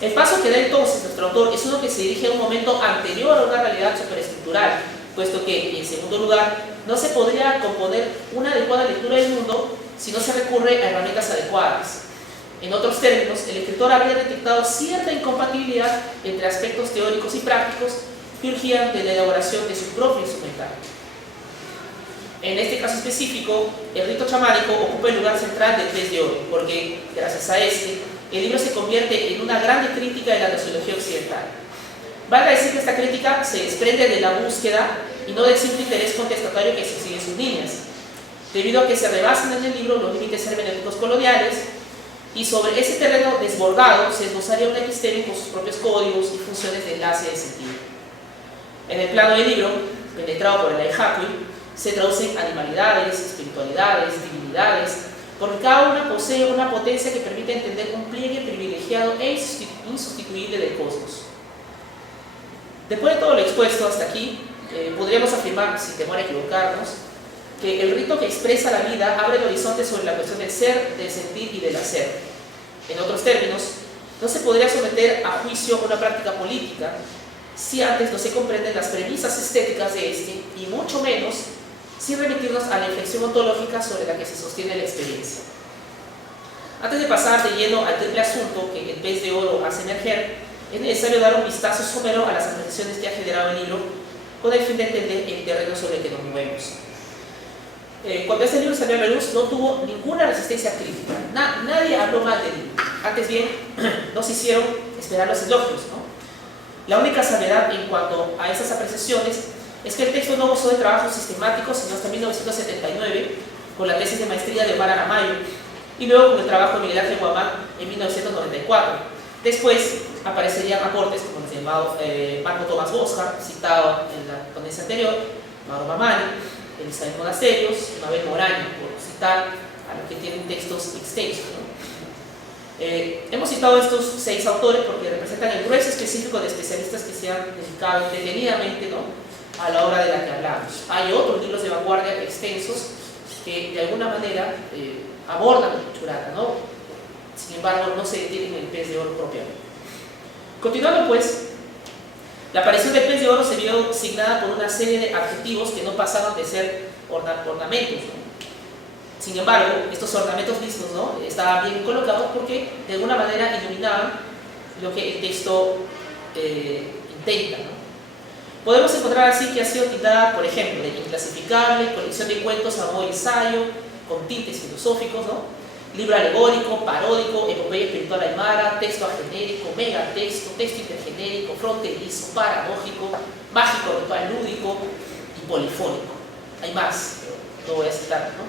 El paso que da entonces nuestro autor es uno que se dirige a un momento anterior a una realidad superestructural, puesto que, en segundo lugar, no se podría componer una adecuada lectura del mundo si no se recurre a herramientas adecuadas. En otros términos, el escritor habría detectado cierta incompatibilidad entre aspectos teóricos y prácticos que urgían de la elaboración de su propio instrumental. En este caso específico, el rito chamánico ocupa el lugar central del Pez de Oro, porque gracias a este, el libro se convierte en una grande crítica de la gnoseología occidental. Valga decir que esta crítica se desprende de la búsqueda y no del simple interés contestatario que se sigue en sus líneas, debido a que se rebasan en el libro los límites hermenéuticos coloniales, y sobre ese terreno desbordado se esbozaría una episteme con sus propios códigos y funciones de enlace de sentido. En el plano del libro, penetrado por el Aihakui, se traducen animalidades, espiritualidades, divinidades, porque cada una posee una potencia que permite entender un pliegue privilegiado e insustituible del cosmos. Después de todo lo expuesto hasta aquí, podríamos afirmar, sin temor a equivocarnos, que el rito que expresa la vida abre el horizonte sobre la cuestión del ser, del sentir y del hacer. En otros términos, no se podría someter a juicio una práctica política si antes no se comprenden las premisas estéticas de este, y mucho menos sin remitirnos a la inflexión ontológica sobre la que se sostiene la experiencia. Antes de pasar de lleno al triple asunto que el Pez de Oro hace emerger, es necesario dar un vistazo somero a las apreciaciones que ha generado el libro con el fin de entender el terreno sobre el que nos movemos. Cuando este libro salió a la luz no tuvo ninguna resistencia crítica, nadie habló mal del libro, antes bien nos hicieron esperar los elogios, ¿no? La única salvedad en cuanto a esas apreciaciones es que el texto no gozó de trabajo sistemático sino hasta 1979 con la tesis de maestría de Omar Aramayo y luego con el trabajo de Miguel Ángel Guamán en 1994. Después aparecerían aportes como el de Marco Tomás Bosca, citado en la ponencia anterior, Mauro Mamani, Elizabeth Monasterios, Mabel Moraño, por citar a los que tienen textos extensos, ¿no? Hemos citado estos 6 autores porque representan el grueso específico de especialistas que se han dedicado detenidamente, ¿no?, a la obra de la que hablamos. Hay otros libros de vanguardia extensos que de alguna manera abordan Churata, ¿no? Sin embargo, no se detienen en el Pez de Oro propiamente. Continuando pues, la aparición del Pez de Oro se vio signada por una serie de adjetivos que no pasaban de ser ornamentos, ¿no? Sin embargo, estos ornamentos mismos, ¿no?, estaban bien colocados porque de alguna manera iluminaban lo que el texto intenta, ¿no? Podemos encontrar así que ha sido tildada, por ejemplo, de inclasificable, colección de cuentos a modo de ensayo, con tintes filosóficos, ¿no?, libro alegórico, paródico, epopeya espiritual aymara, texto agenérico, megatexto, texto intergenérico, fronterizo, paradójico, mágico, ritual lúdico y polifónico. Hay más, pero no voy a citar, ¿no?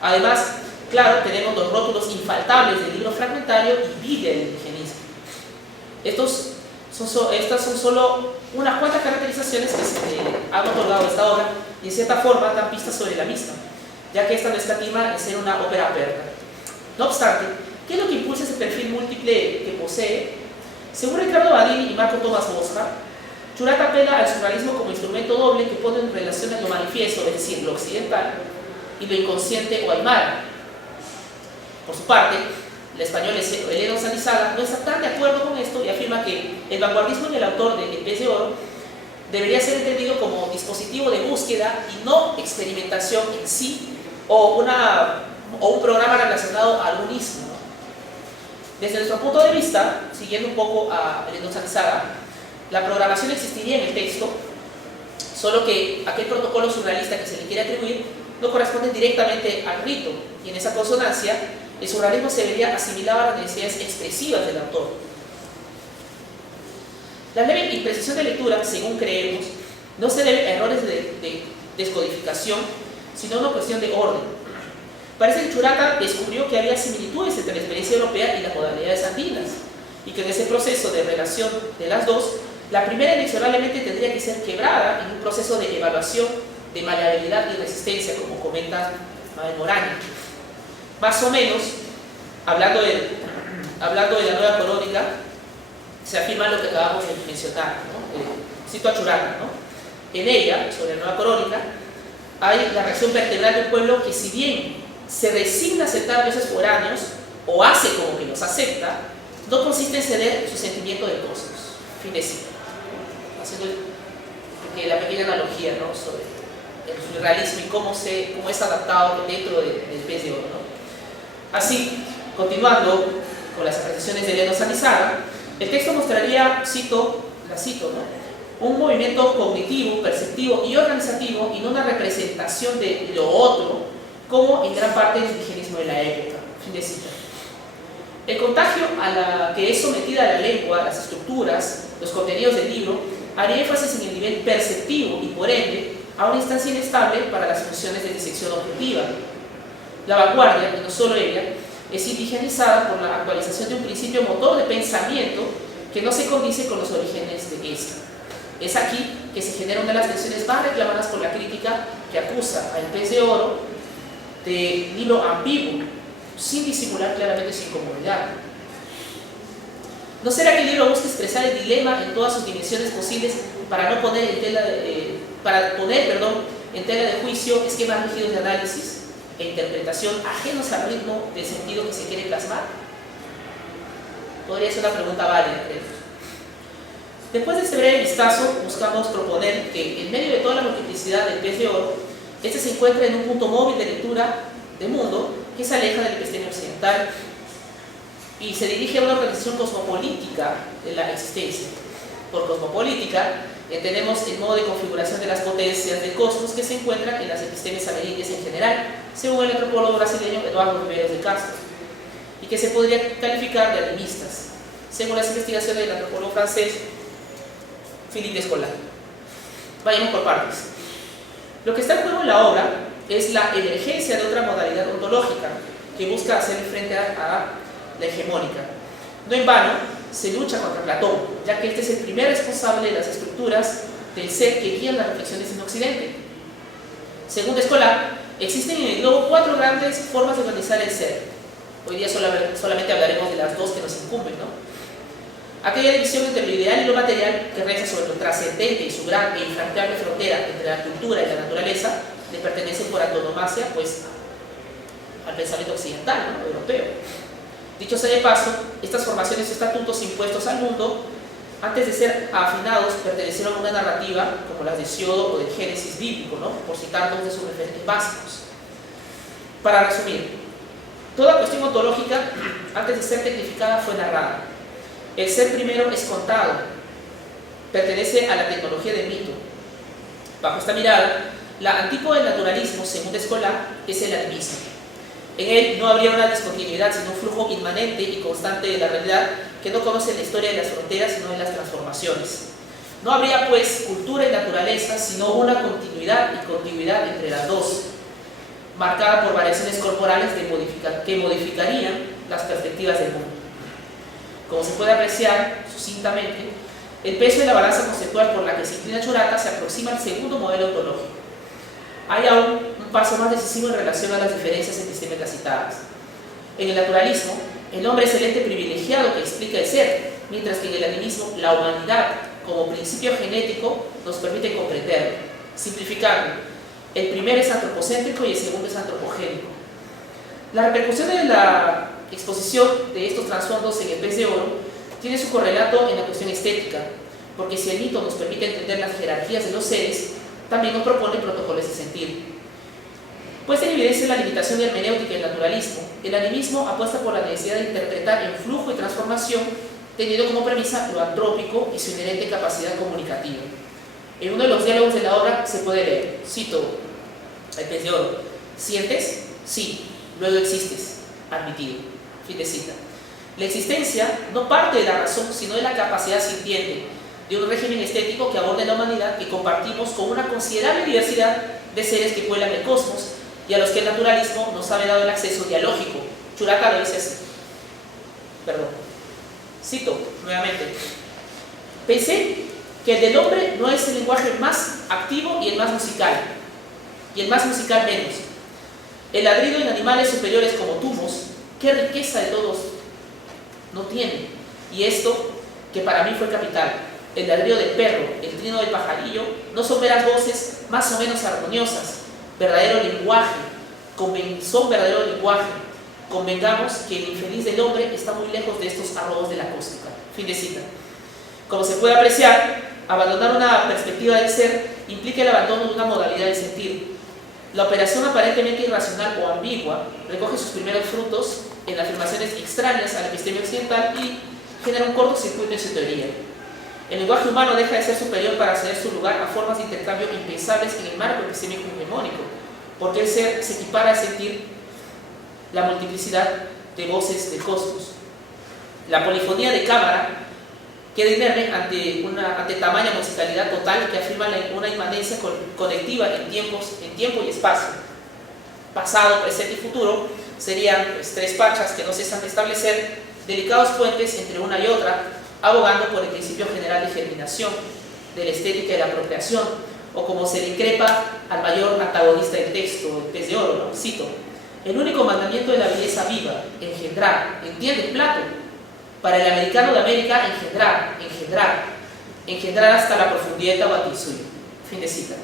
Además, claro, tenemos los rótulos infaltables del libro fragmentario y Biblia del indigenismo. Estas son solo unas cuantas caracterizaciones que se han otorgado a esta obra y en cierta forma dan pistas sobre la misma, ya que esta no escatima en ser una ópera aperta. No obstante, ¿qué es lo que impulsa ese perfil múltiple que posee? Según Ricardo Badini y Marco Tomás Bosca, Churata apela al surrealismo como instrumento doble que pone en relación lo manifiesto, es decir, lo occidental, y lo inconsciente o aymara. Por su parte, el español Eleno Sanizaga no está tan de acuerdo con esto y afirma que el vanguardismo en el autor de El Pez de Oro debería ser entendido como dispositivo de búsqueda y no experimentación en sí o un programa relacionado al unismo. Desde nuestro punto de vista, siguiendo un poco a Eleno Sanizaga, la programación existiría en el texto, solo que aquel protocolo surrealista que se le quiere atribuir no corresponde directamente al rito, y en esa consonancia el surrealismo se vería asimilado a las necesidades expresivas del autor. La leve imprecisión de lectura, según creemos, no se debe a errores de descodificación, sino a una cuestión de orden. Parece que Churata descubrió que había similitudes entre la experiencia europea y las modalidades andinas, y que en ese proceso de relación de las dos, la primera inexorablemente tendría que ser quebrada en un proceso de evaluación de maleabilidad y resistencia, como comenta Mabel Moraño. Más o menos, hablando de la nueva crónica, se afirma lo que acabamos de mencionar, ¿no? Cito a Churata, ¿no? En ella, sobre la nueva crónica, hay la reacción vertebral del pueblo que, si bien se resigna a aceptar dioses foráneos o hace como que los acepta, no consiste en ceder su sentimiento de cosmos. Fin de cita. Haciendo la pequeña analogía, ¿no?, sobre el surrealismo y cómo es adaptado dentro del Pez de Oro, ¿no? Así, continuando con las apreciaciones de Eleno Sanizaga, el texto mostraría, la cito, ¿no?, un movimiento cognitivo, perceptivo y organizativo, y no una representación de lo otro, como en gran parte del indigenismo de la época. Fin de cita. El contagio a la que es sometida la lengua, las estructuras, los contenidos del libro, haría énfasis en el nivel perceptivo y, por ende, a una instancia inestable para las funciones de disección objetiva. La vanguardia, y no solo ella, es indigenizada por la actualización de un principio motor de pensamiento que no se condice con los orígenes de esta. Es aquí que se genera una de las tensiones más reclamadas por la crítica, que acusa al Pez de Oro de libro ambiguo, sin disimular claramente su incomodidad. ¿No será que el libro busca expresar el dilema en todas sus dimensiones posibles para poner en tela de juicio esquemas rígidos de análisis e interpretación ajenos al ritmo del sentido que se quiere plasmar? Podría ser una pregunta válida, creo. Después de este breve vistazo, buscamos proponer que en medio de toda la multiplicidad del Pez de Oro, este se encuentra en un punto móvil de lectura del mundo que se aleja del epistemio occidental y se dirige a una organización cosmopolítica de la existencia. Por cosmopolítica entendemos el modo de configuración de las potencias del cosmos que se encuentran en las epistemias amerindias en general, según el antropólogo brasileño Eduardo Ribeiro de Castro, y que se podría calificar de animistas, según las investigaciones del antropólogo francés Philippe Descola. Vayamos por partes. Lo que está en juego en la obra es la emergencia de otra modalidad ontológica que busca hacer frente a la hegemónica. No en vano se lucha contra Platón, ya que este es el primer responsable de las estructuras del ser que guían las reflexiones en Occidente. Según Descola, existen en el globo 4 grandes formas de organizar el ser. Hoy día solamente hablaremos de las dos que nos incumben, ¿no? Aquella división entre lo ideal y lo material que reza sobre lo trascendente y su gran e infranqueable frontera entre la cultura y la naturaleza le pertenece por antonomasia, pues, al pensamiento occidental, ¿no? Europeo. Dicho sea de paso, estas formaciones o estatutos impuestos al mundo, antes de ser afinados, pertenecieron a una narrativa como las de Siodo o del Génesis bíblico, ¿no? Por citar dos de sus referentes básicos. Para resumir, toda cuestión ontológica, antes de ser tecnificada, fue narrada. El ser primero es contado, pertenece a la tecnología del mito. Bajo esta mirada, la antípoda del naturalismo, según Descola, es el animismo. En él no habría una discontinuidad, sino un flujo inmanente y constante de la realidad que no conoce la historia de las fronteras, sino de las transformaciones. No habría, pues, cultura y naturaleza, sino una continuidad y contiguidad entre las dos, marcada por variaciones corporales que modificarían las perspectivas del mundo. Como se puede apreciar sucintamente, el peso de la balanza conceptual por la que se inclina Churata se aproxima al segundo modelo ontológico. Hay aún un paso más decisivo en relación a las diferencias epistémicas citadas. En el naturalismo, el hombre es el ente privilegiado que explica el ser, mientras que en el animismo, la humanidad, como principio genético, nos permite comprenderlo. Simplificando, el primero es antropocéntrico y el segundo es antropogénico. La repercusión de la exposición de estos trasfondos en el Pez de Oro tiene su correlato en la cuestión estética, porque si el mito nos permite entender las jerarquías de los seres, también nos propone protocolos de sentir. Puesta en evidencia la limitación hermenéutica del naturalismo, el animismo apuesta por la necesidad de interpretar en flujo y transformación, teniendo como premisa lo antrópico y su inherente capacidad comunicativa. En uno de los diálogos de la obra se puede leer, cito el Pez de Oro: ¿sientes? Sí, luego existes, admitido. Fin de cita. La existencia no parte de la razón, sino de la capacidad sintiente, de un régimen estético que aborda la humanidad, que compartimos con una considerable diversidad de seres que pueblan el cosmos y a los que el naturalismo nos ha dado el acceso dialógico. Churata lo dice así. Perdón. Cito nuevamente: pensé que el del hombre no es el lenguaje más activo y el más musical menos. El ladrido en animales superiores como tumos, qué riqueza de todos no tiene. Y esto, que para mí fue capital, el ladrido del perro, el trino del pajarillo, no son meras voces más o menos armoniosas, verdadero lenguaje, son verdadero lenguaje. Convengamos que el infeliz del hombre está muy lejos de estos arrobos de la acústica. Fin de cita. Como se puede apreciar, abandonar una perspectiva del ser implica el abandono de una modalidad de sentir. La operación aparentemente irracional o ambigua recoge sus primeros frutos en afirmaciones extrañas a la epistemia occidental y genera un cortocircuito en su teoría. El lenguaje humano deja de ser superior para ceder su lugar a formas de intercambio impensables en el marco epistémico hegemónico, porque el ser se equipara a sentir la multiplicidad de voces del cosmos. La polifonía de cámara queda inerme ante tamaña musicalidad total que afirma una inmanencia colectiva en tiempo y espacio. Pasado, presente y futuro serían pues, tres pachas que no cesan de establecer delicados puentes entre una y otra, abogando por el principio general de germinación, de la estética y de la apropiación, o como se le increpa al mayor antagonista del texto, el pez de oro, ¿no? Cito: el único mandamiento de la belleza viva, engendrar, ¿entiende Plato? Para el americano de América, engendrar hasta la profundidad de Tahuantinsuyo. Fin de cita.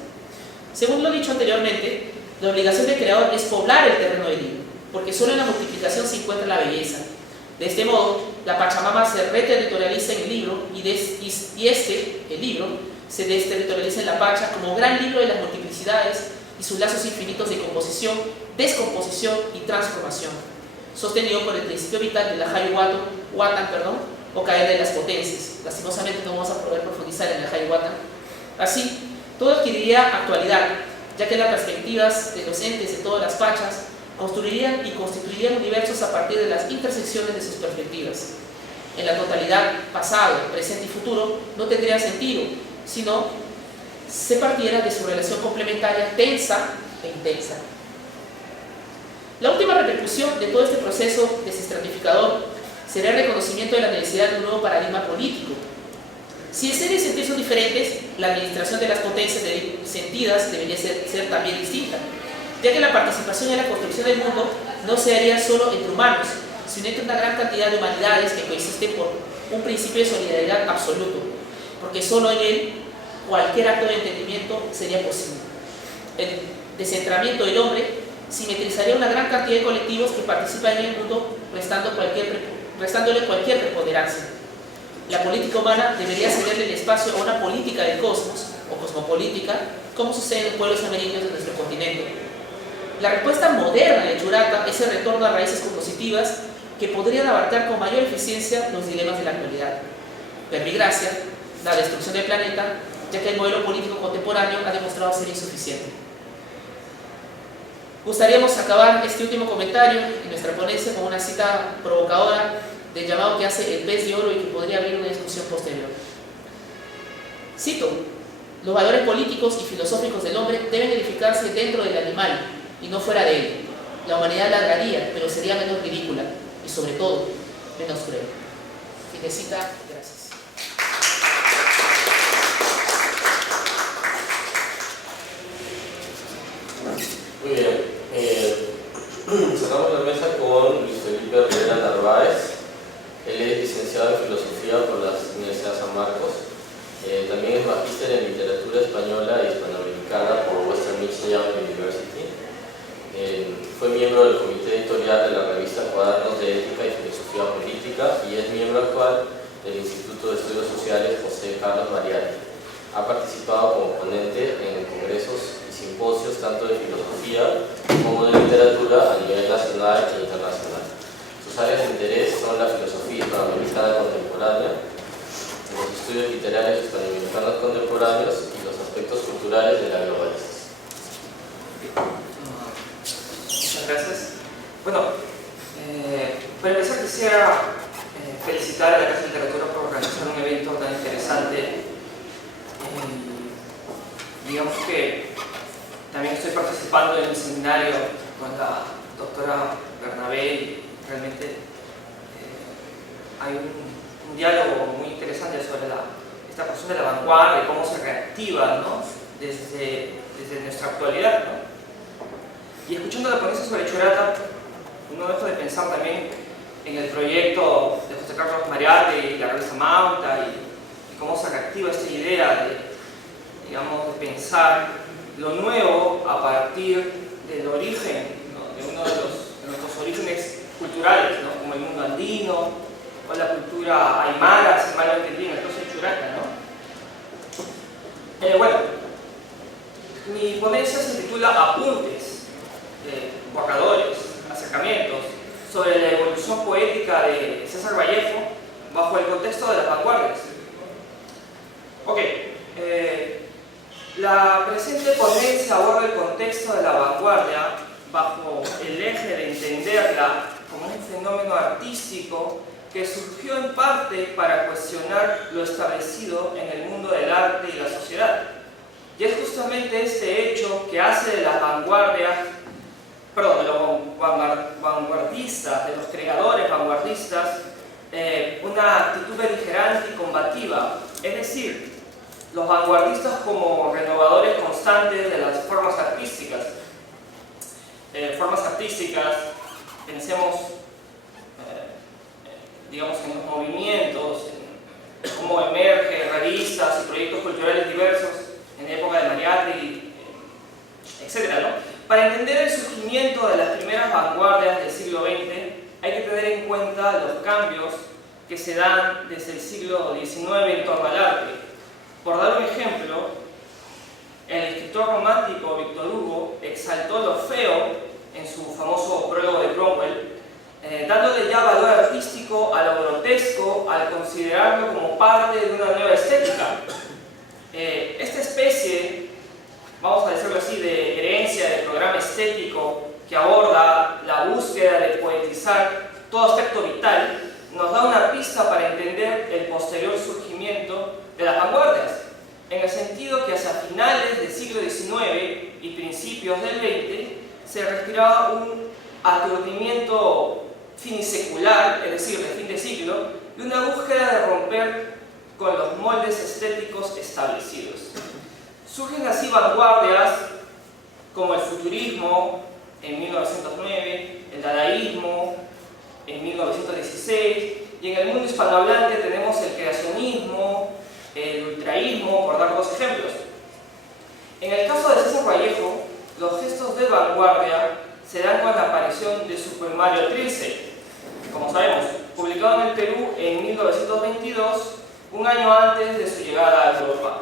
Según lo dicho anteriormente, la obligación del creador es poblar el terreno del libro, porque solo en la multiplicación se encuentra la belleza. De este modo, la Pachamama se reterritorializa en el libro el libro, se desterritorializa en la Pacha como gran libro de las multiplicidades y sus lazos infinitos de composición, descomposición y transformación, sostenido por el principio vital de la Watan, o caer de las potencias. Lastimosamente no vamos a poder profundizar en la Watan. Así, todo adquiriría actualidad, ya que las perspectivas de los entes de todas las Pachas construirían y constituirían universos a partir de las intersecciones de sus perspectivas. En la totalidad, pasado, presente y futuro no tendría sentido, sino se partiera de su relación complementaria tensa e intensa. La última repercusión de todo este proceso desestratificador será el reconocimiento de la necesidad de un nuevo paradigma político. Si el ser y sentir son diferentes, la administración de las potencias sentidas debería ser también distinta, ya que la participación en la construcción del mundo no se haría solo entre humanos, sino entre una gran cantidad de humanidades que coexisten por un principio de solidaridad absoluto, porque solo en él cualquier acto de entendimiento sería posible. El descentramiento del hombre simetrizaría una gran cantidad de colectivos que participan en el mundo, restándole cualquier preponderancia. La política humana debería cederle el espacio a una política del cosmos, o cosmopolítica, como sucede en los pueblos amerindios de nuestro continente. La respuesta moderna de Churata es el retorno a raíces cognoscitivas que podrían abarcar con mayor eficiencia los dilemas de la actualidad. Verbigracia, la destrucción del planeta, ya que el modelo político contemporáneo ha demostrado ser insuficiente. Gustaríamos acabar este último comentario en nuestra ponencia con una cita provocadora del llamado que hace el pez de oro y que podría abrir una discusión posterior. Cito: los valores políticos y filosóficos del hombre deben edificarse dentro del animal y no fuera de él. La humanidad largaría, pero sería menos ridícula y sobre todo menos cruel. Fin de cita. Gracias. Muy bien. Cerramos la mesa con Luis Felipe Rivera Narváez. Él es licenciado en Filosofía por la Universidad San Marcos. También es magíster en Literatura Española y Hispanoamericana por Western Michigan University. Fue miembro del comité editorial de la revista Cuadernos de Ética y Filosofía Política y es miembro actual del Instituto de Estudios Sociales José Carlos Mariani. Ha participado como ponente en congresos y simposios tanto de filosofía como de literatura a nivel nacional e internacional. Sus áreas de interés son la filosofía hispanoamericana contemporánea, los estudios literarios hispanoamericanos contemporáneos y los aspectos culturales de la globalización. Muchas gracias. Bueno, para empezar quisiera felicitar a la Casa de Literatura por organizar un evento tan interesante. Digamos que también estoy participando en un seminario con la doctora Bernabé y realmente hay un diálogo muy interesante sobre esta cuestión de la vanguardia y cómo se reactiva, ¿no? desde nuestra actualidad, ¿no? Y escuchando la ponencia sobre Churata, uno deja de pensar también en el proyecto de José Carlos Mariani y la revista Mauta y cómo se reactiva esta idea de pensar lo nuevo a partir del origen, ¿no? de uno de nuestros orígenes culturales, ¿no? como el mundo andino o la cultura aymara, si mal no entendí, en el caso de Churata, ¿no? Bueno, mi ponencia se titula Apuntes, borradores, acercamientos sobre la evolución poética de César Vallejo bajo el contexto de las vanguardias. La presente ponencia aborda el contexto de la vanguardia bajo el eje de entenderla como un fenómeno artístico que surgió en parte para cuestionar lo establecido en el mundo del arte y la sociedad. Y es justamente este hecho que hace de las vanguardias, perdón, de los vanguardistas, de los creadores vanguardistas, una actitud beligerante y combativa. Es decir, los vanguardistas como renovadores constantes de las formas artísticas. Pensemos, digamos, en los movimientos, en cómo emergen revistas y proyectos culturales diversos en época de Mariátegui, etc., ¿no? Para entender el surgimiento de las primeras vanguardias del siglo XX, hay que tener en cuenta los cambios que se dan desde el siglo XIX en torno al arte. Por dar un ejemplo, el escritor romántico Victor Hugo exaltó lo feo en su famoso prólogo de Cromwell, dándole ya valor artístico a lo grotesco al considerarlo como parte de una nueva estética. Esta especie, vamos a decirlo así, de herencia del programa estético que aborda la búsqueda de poetizar todo aspecto vital, nos da una pista para entender el posterior surgimiento de las vanguardias, en el sentido que hacia finales del siglo XIX y principios del XX se respiraba un aturdimiento finisecular, es decir, de fin de siglo, y una búsqueda de romper con los moldes estéticos establecidos. Surgen así vanguardias como el futurismo en 1909, el dadaísmo en 1916, y en el mundo hispanohablante tenemos el creacionismo, el ultraísmo, por dar dos ejemplos. En el caso de César Vallejo, los gestos de vanguardia se dan con la aparición de su poemario Trilce, como sabemos, publicado en el Perú en 1922, un año antes de su llegada a Europa,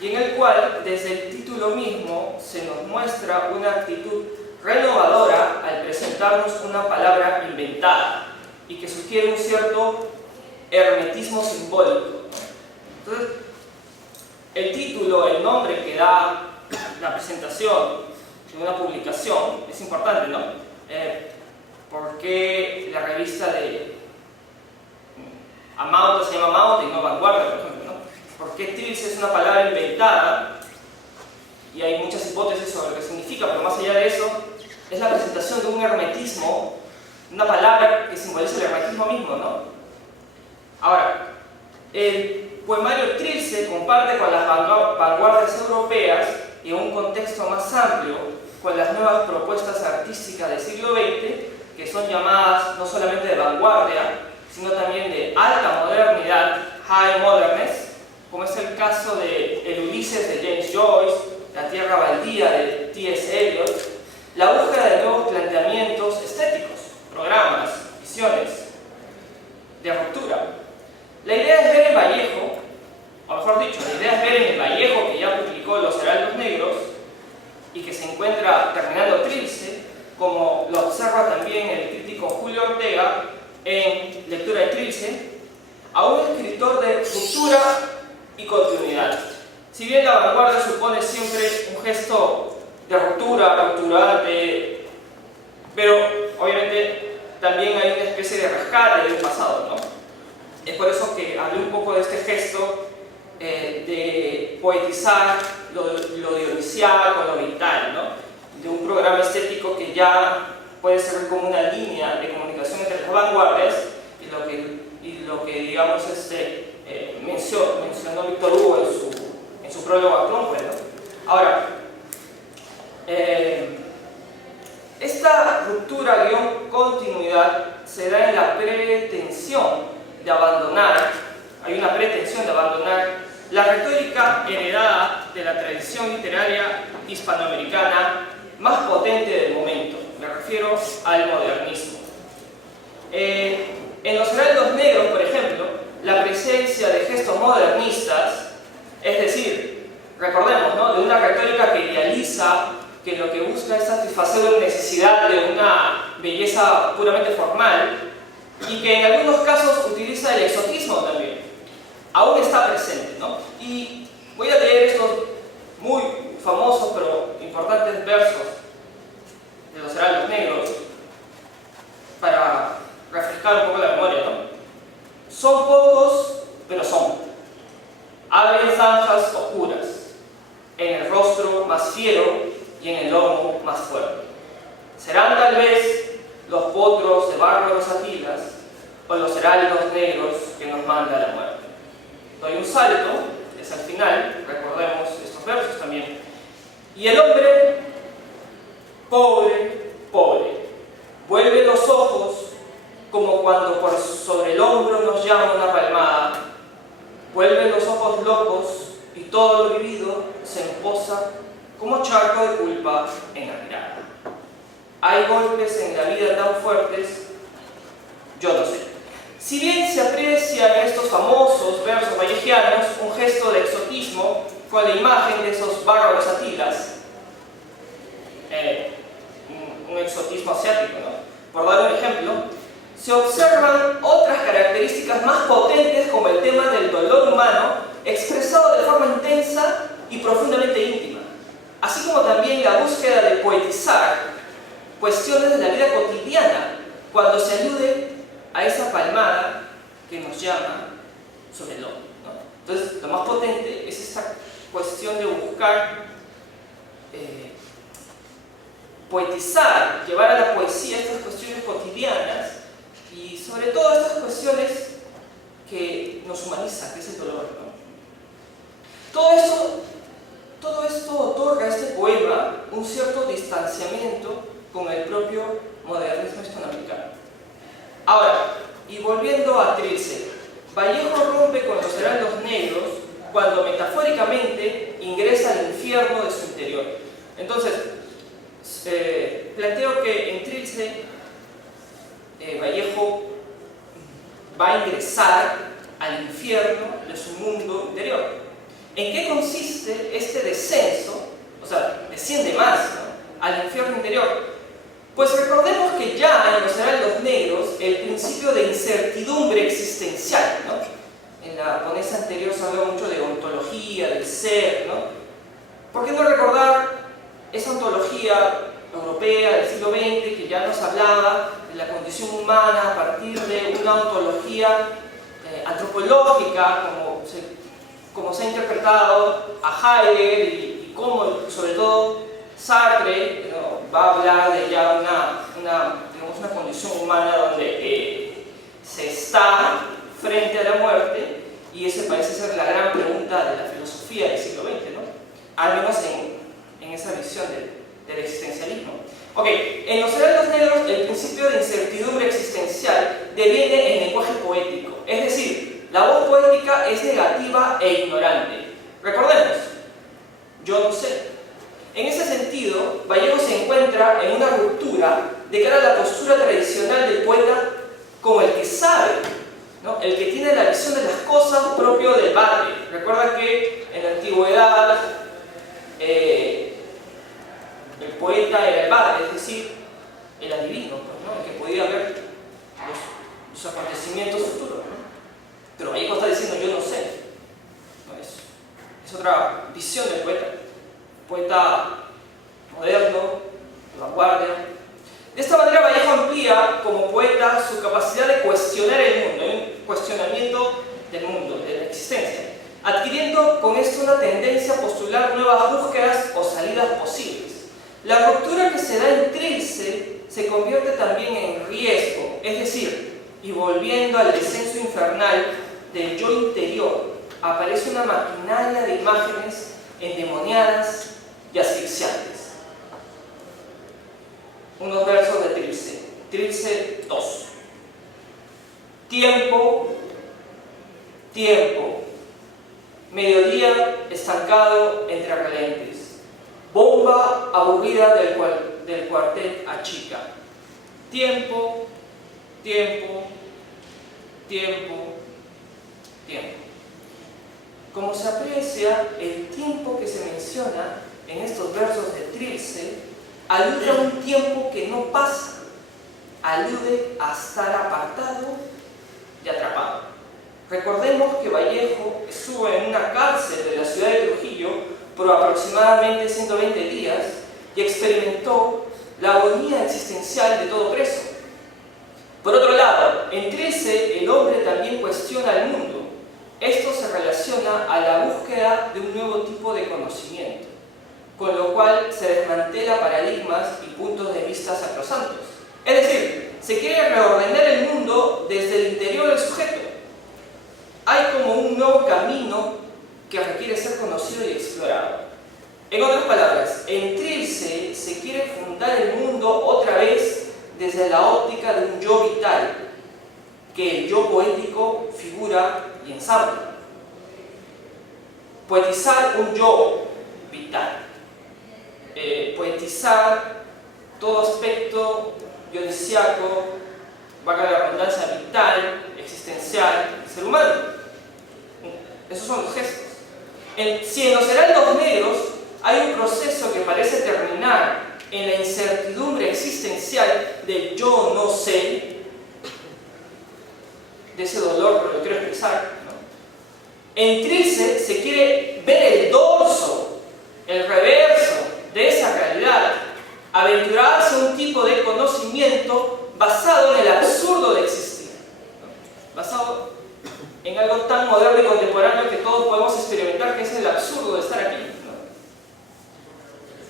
y en el cual, desde el título mismo, se nos muestra una actitud renovadora al presentarnos una palabra inventada y que sugiere un cierto hermetismo simbólico. Entonces, el título, el nombre que da la presentación de una publicación es importante, ¿no? Porque la revista de Amauta se llama Amauta y no Vanguardia, por ejemplo, ¿no? Porque Trilce es una palabra inventada y hay muchas hipótesis sobre lo que significa, pero más allá de eso, es la presentación de un hermetismo, una palabra que simboliza el hermetismo mismo, ¿no? Ahora, el poemario Trilce comparte con las vanguardias europeas y en un contexto más amplio con las nuevas propuestas artísticas del siglo XX, que son llamadas no solamente de vanguardia, sino también de alta modernidad, high moderness, como es el caso de El Ulises de James Joyce, La Tierra Baldía de T.S. Eliot, la búsqueda de nuevos planteamientos estéticos, programas, visiones de ruptura. La idea es ver en Vallejo, o mejor dicho, la idea es ver en el Vallejo que ya publicó Los Heraldos Negros y que se encuentra terminando Trilce, como lo observa también el crítico Julio Ortega en Lectura de Trilce, a un escritor de ruptura y continuidad. Si bien la vanguardia supone siempre un gesto de ruptura, rupturante, pero obviamente también hay una especie de rescate del pasado, ¿no? Es por eso que hablé un poco de este gesto de poetizar lo dionisiaco, lo vital, ¿no? De un programa estético que ya puede ser como una línea de comunicación entre las vanguardias y lo que digamos, mencionó Victor Hugo en su prólogo a Cromwell, ¿no? Ahora, esta ruptura-continuidad se da en la pretensión de abandonar, hay una pretensión de abandonar la retórica heredada de la tradición literaria hispanoamericana más potente del momento. Me refiero al modernismo. En Los Heraldos Negros, por ejemplo, la presencia de gestos modernistas, es decir, recordemos, ¿no?, de una retórica que idealiza, que lo que busca es satisfacer una necesidad de una belleza puramente formal y que en algunos casos utiliza el exotismo también, aún está presente, ¿no? Y voy a leer estos muy famosos pero importantes versos de los heraldos negros para refrescar un poco la memoria, ¿no? Son pocos, pero son. Abren zanjas oscuras, en el rostro más fiero y en el lomo más fuerte. Serán tal vez los potros de bárbaros Atilas o los heraldos negros que nos manda la muerte. Doy un salto, es al final, recordemos estos versos también. Y el hombre, pobre, pobre, vuelve los ojos como cuando por sobre el hombro nos llama una palmada, vuelve los ojos locos y todo lo vivido se emposa como charco de culpa en la mirada. Hay golpes en la vida tan fuertes, yo no sé. Si bien se aprecia en estos famosos versos vallejianos un gesto de exotismo con la imagen de esos bárbaros Atilas, un exotismo asiático, ¿no? Por dar un ejemplo, se observan otras características más potentes como el tema del dolor humano expresado de forma intensa y profundamente íntima, así como también la búsqueda de poetizar cuestiones de la vida cotidiana cuando se alude a esa palmada que nos llama sobre el hombro, ¿no? Entonces, lo más potente es esta cuestión de buscar poetizar, llevar a la poesía estas cuestiones cotidianas y sobre todo estas cuestiones que nos humanizan, que es el dolor, ¿no? Todo esto otorga a este poema un cierto distanciamiento con el propio modernismo hispanoamericano. Ahora, y volviendo a Trilce, Vallejo rompe con los heraldos negros cuando metafóricamente ingresa al infierno de su interior. Entonces, planteo que en Trilce Vallejo va a ingresar al infierno de su mundo interior. ¿En qué consiste este descenso? O sea, desciende más, ¿no?, al infierno interior. Pues recordemos que ya en los heraldos negros el principio de incertidumbre existencial, ¿no? En la ponencia anterior se habló mucho de ontología, del ser, ¿no? ¿Por qué no recordar esa ontología europea del siglo XX que ya nos hablaba de la condición humana a partir de una ontología antropológica, como se ha interpretado a Heidegger y cómo, sobre todo, Sartre, ¿no?, va a hablar de ya una condición humana donde se está frente a la muerte, y esa parece ser la gran pregunta de la filosofía del siglo XX, ¿no? Al menos en esa visión del existencialismo. Ok, en los heraldos negros el principio de incertidumbre existencial deviene en lenguaje poético, es decir, la voz poética es negativa e ignorante. Recordemos, yo no sé. En ese sentido, Vallejo se encuentra en una ruptura de cara a la postura tradicional del poeta como el que sabe, ¿no?, el que tiene la visión de las cosas propio del padre. Recuerda que en la antigüedad el poeta era el padre, es decir, el adivino, ¿no?, el que podía ver los acontecimientos futuros, ¿no? Pero Vallejo está diciendo yo no sé, ¿no? Es otra visión del poeta. Poeta moderno, de vanguardia. De esta manera Vallejo amplía como poeta su capacidad de cuestionar el mundo, un cuestionamiento del mundo, de la existencia, adquiriendo con esto una tendencia a postular nuevas búsquedas o salidas posibles. La ruptura que se da en Trilce se convierte también en riesgo, es decir, y volviendo al descenso infernal del yo interior, aparece una maquinaria de imágenes endemoniadas y asfixiantes. Unos versos de Trilce. Trilce 2. Tiempo, tiempo, mediodía estancado entre relentes, bomba aburrida del cuartel achica. Tiempo, tiempo, tiempo, tiempo. Como se aprecia, el tiempo que se menciona en estos versos de Trilce alude a un tiempo que no pasa, alude a estar apartado y atrapado. Recordemos que Vallejo estuvo en una cárcel de la ciudad de Trujillo por aproximadamente 120 días y experimentó la agonía existencial de todo preso. Por otro lado, en 13 el hombre también cuestiona al mundo. Esto se relaciona a la búsqueda de un nuevo tipo de conocimiento, con lo cual se desmantela paradigmas y puntos de vista sacrosantos. Es decir, se quiere reordenar el mundo desde el interior del sujeto. Hay como un nuevo camino que requiere ser conocido y explorado. En otras palabras, en Trilce se quiere fundar el mundo otra vez desde la óptica de un yo vital, que el yo poético figura y ensambla. Poetizar un yo vital. Poetizar todo aspecto dionisiaco, valga la redundancia, vital, existencial, del ser humano. Esos son los gestos. Si en los heraldos negros hay un proceso que parece terminar en la incertidumbre existencial del yo no sé, de ese dolor, pero lo quiero expresar, ¿no? En Trilce se quiere ver el dorso, el reverso de esa realidad, aventurarse a un tipo de conocimiento basado en el absurdo de existir, ¿no? Basado en algo tan moderno y contemporáneo que todos podemos experimentar, que es el absurdo de estar aquí, ¿no?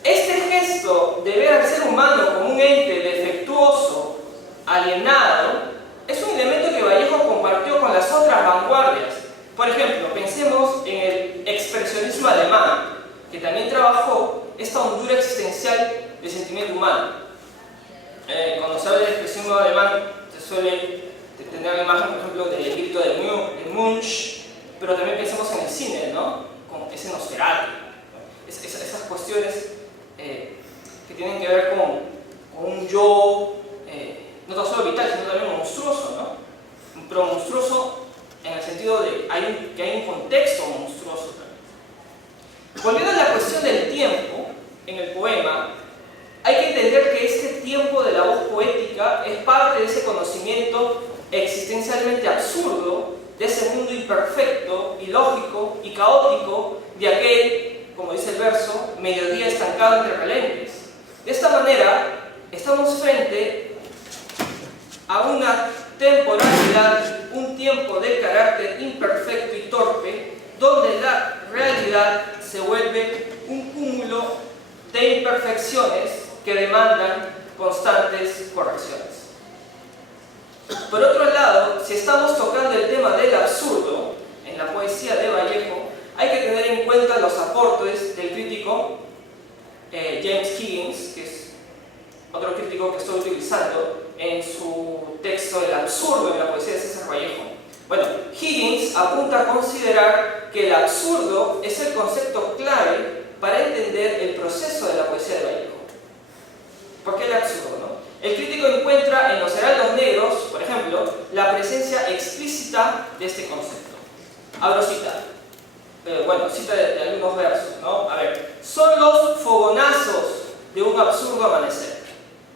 Este gesto de ver al ser humano como un ente defectuoso, alienado, es un elemento que Vallejo compartió con las otras vanguardias. Por ejemplo, pensemos en el expresionismo alemán, que también trabajó esta hondura existencial del sentimiento humano. Cuando se habla del expresionismo alemán, se suele tener la imagen, por ejemplo, del grito de Munch, pero también pensemos en el cine, ¿no? Con ese Nosferatu, ¿no? Esas cuestiones que tienen que ver con un yo, no tan solo vital, sino también monstruoso, ¿no? Pero monstruoso en el sentido de que hay un contexto monstruoso también. Volviendo a la cuestión del tiempo, en el poema, hay que entender que este tiempo de la voz poética es parte de ese conocimiento existencialmente absurdo, de ese mundo imperfecto, ilógico y caótico de aquel, como dice el verso, mediodía estancado entre relentes. De esta manera, estamos frente a una temporalidad, un tiempo de carácter imperfecto y torpe, donde la realidad se vuelve un cúmulo de imperfecciones que demandan constantes correcciones. Por otro lado, si estamos tocando el tema del absurdo en la poesía de Vallejo, hay que tener en cuenta los aportes del crítico James Higgins, que es otro crítico que estoy utilizando en su texto El absurdo en la poesía de César Vallejo. Bueno, Higgins apunta a considerar que el absurdo es el concepto clave para entender el proceso de la poesía de Vallejo. ¿Por qué el absurdo, no? El crítico encuentra en los heraldos negros, por ejemplo, la presencia explícita de este concepto. Abro cita. Cita de algunos versos, ¿no? A ver, son los fogonazos de un absurdo amanecer.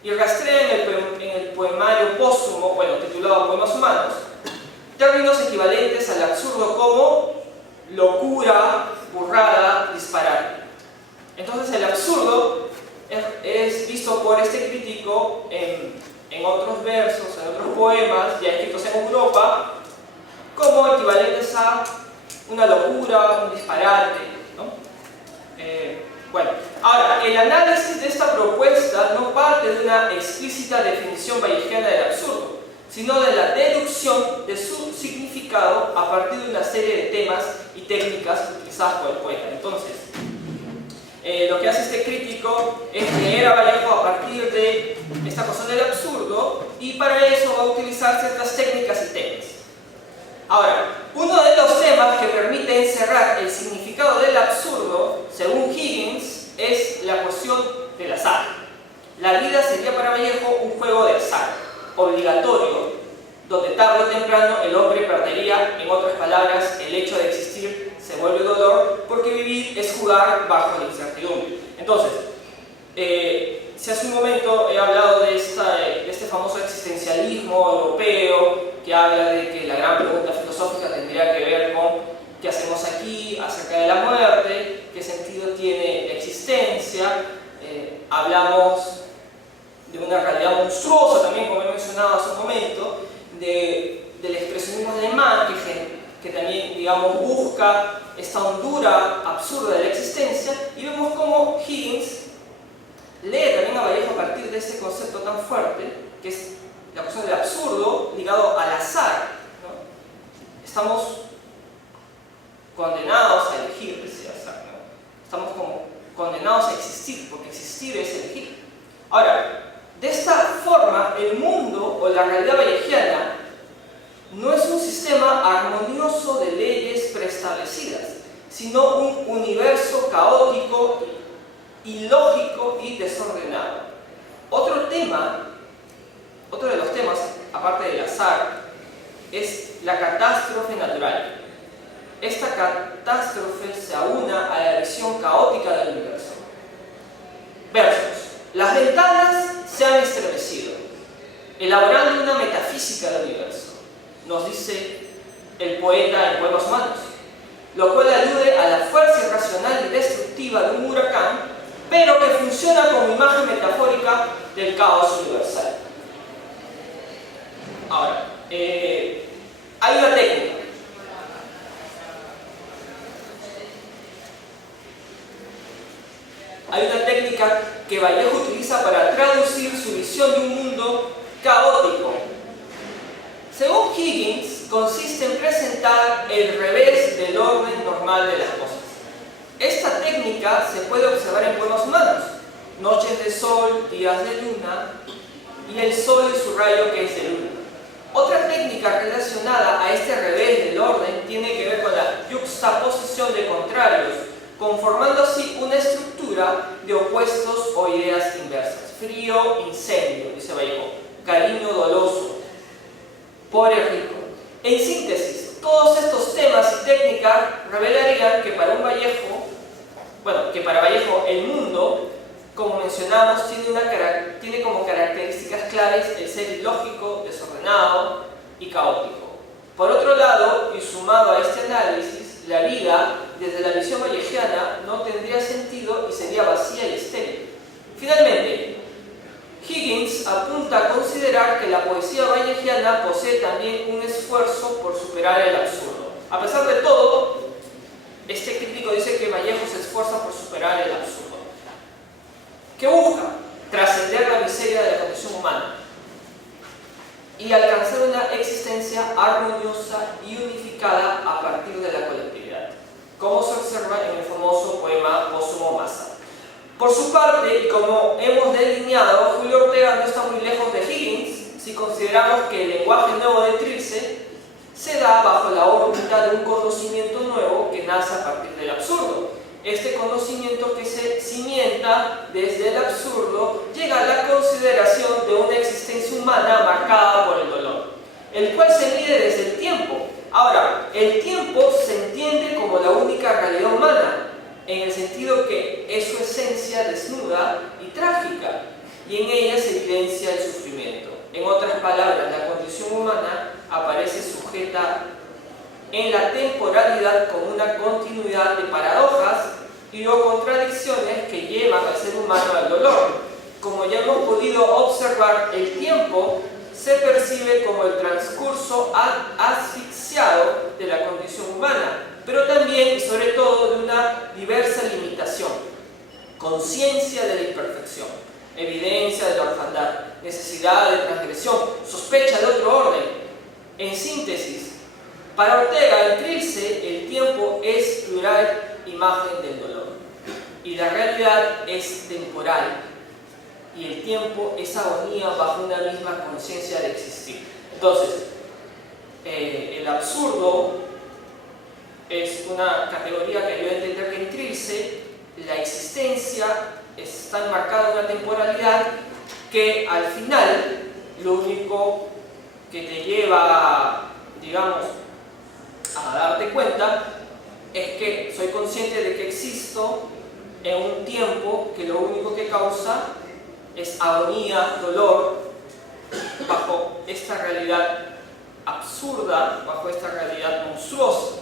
Y rastrea en el poemario póstumo, titulado Poemas Humanos, términos equivalentes al absurdo como locura, burrada, disparate. Entonces el absurdo es visto por este crítico en otros versos, en otros poemas ya escritos en Europa, como equivalentes a una locura, un disparate, ¿no? Ahora, el análisis de esta propuesta no parte de una explícita definición vallejana del absurdo, sino de la deducción de su significado a partir de una serie de temas y técnicas utilizadas por el poeta. Entonces, lo que hace este crítico es leer a Vallejo a partir de esta cuestión del absurdo, y para eso va a utilizar ciertas técnicas y temas. Ahora, uno de los temas que permite encerrar el significado del absurdo, según Higgins, es la cuestión del azar. La vida sería para Vallejo un juego de azar, obligatorio, donde tarde o temprano el hombre perdería, en otras palabras, el hecho de existir se vuelve dolor, porque vivir es jugar bajo la incertidumbre. Entonces, si hace un momento he hablado de este famoso existencialismo europeo, que habla de que la gran pregunta filosófica tendría que ver con qué hacemos aquí, acerca de la muerte, qué sentido tiene mencionado hace un momento, del expresionismo de Mann, que también, digamos, busca esta hondura absurda de la existencia, y vemos cómo Higgins lee también a Vallejo a partir de este concepto tan fuerte, que es la cuestión del absurdo ligado al azar, ¿no? Estamos condenados a elegir ese azar, ¿no? Estamos como condenados a existir, porque existir es elegir. Ahora, de esta forma, el mundo o la realidad vallejiana no es un sistema armonioso de leyes preestablecidas, sino un universo caótico, ilógico y desordenado. Otro de los temas, aparte del azar, es la catástrofe natural. Esta catástrofe se aúna a la visión caótica del universo. Versos. Las ventanas se han estremecido, elaborando una metafísica del universo, nos dice el poeta en Poemas Humanos, lo cual alude a la fuerza irracional y destructiva de un huracán, pero que funciona como imagen metafórica del caos universal. Ahora, hay una técnica. Hay una técnica que Vallejo utiliza para traducir su visión de un mundo caótico. Según Higgins, consiste en presentar el revés del orden normal de las cosas. Esta técnica se puede observar en Poemas Humanos, noches de sol, días de luna, y el sol y su rayo que es de luna. Otra técnica relacionada a este revés del orden tiene que ver con la yuxtaposición de contrarios, conformando así una estructura de opuestos o ideas inversas. Frío, incendio, dice Vallejo, cariño doloso, pobre rico. En síntesis, todos estos temas y técnicas revelarían que para Vallejo el mundo, como mencionamos, tiene como características claves el ser ilógico, desordenado y caótico. Por otro lado, y sumado a este análisis, la vida, desde la visión vallejiana, no tendría sentido y sería vacía y estéril. Finalmente, Higgins apunta a considerar que la poesía vallejiana posee también un esfuerzo por superar el absurdo. A pesar de todo, este crítico dice que Vallejo se esfuerza por superar el absurdo. ¿Qué busca? Trascender la miseria de la condición humana y alcanzar una existencia armoniosa y unificada a partir de la colectividad, como se observa en el famoso poema Póstumo Masa. Por su parte, y como hemos delineado, Julio Ortega no está muy lejos de Higgins si consideramos que el lenguaje nuevo de Trilce se da bajo la órbita de un conocimiento nuevo que nace a partir del absurdo. Este conocimiento que se cimienta desde el absurdo llega a la consideración de una existencia humana marcada por el dolor, el cual se mide desde el tiempo. Ahora, el tiempo se entiende como la única realidad humana, en el sentido que es su esencia desnuda y trágica, y en ella se evidencia el sufrimiento. En otras palabras, la condición humana aparece sujeta en la temporalidad con una continuidad de paradojas y o contradicciones que llevan al ser humano al dolor. Como ya hemos podido observar, el tiempo se percibe como el transcurso asfixiado de la condición humana, pero también y sobre todo de una diversa limitación, conciencia de la imperfección, evidencia de la orfandad, necesidad de transgresión, sospecha de otro orden. En síntesis, para Ortega, en Trilce, el tiempo es plural imagen del dolor y la realidad es temporal y el tiempo es agonía bajo una misma conciencia de existir. Entonces, el absurdo es una categoría que ayuda a entender que en Trilce la existencia está enmarcada en una temporalidad que al final lo único que te lleva, digamos, a darte cuenta es que soy consciente de que existo en un tiempo que lo único que causa es agonía, dolor, bajo esta realidad absurda, bajo esta realidad monstruosa.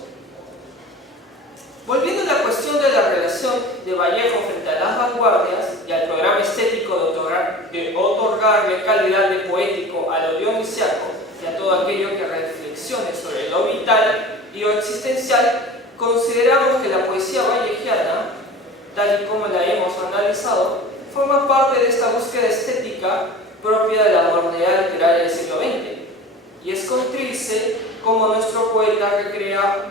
Volviendo a la cuestión de la relación de Vallejo frente a las vanguardias y al programa estético de otorgarle calidad de poético al inicial, consideramos que la poesía vallejiana, tal y como la hemos analizado, forma parte de esta búsqueda estética propia de la modernidad literaria del siglo XX. Y es con Trilce como nuestro poeta recrea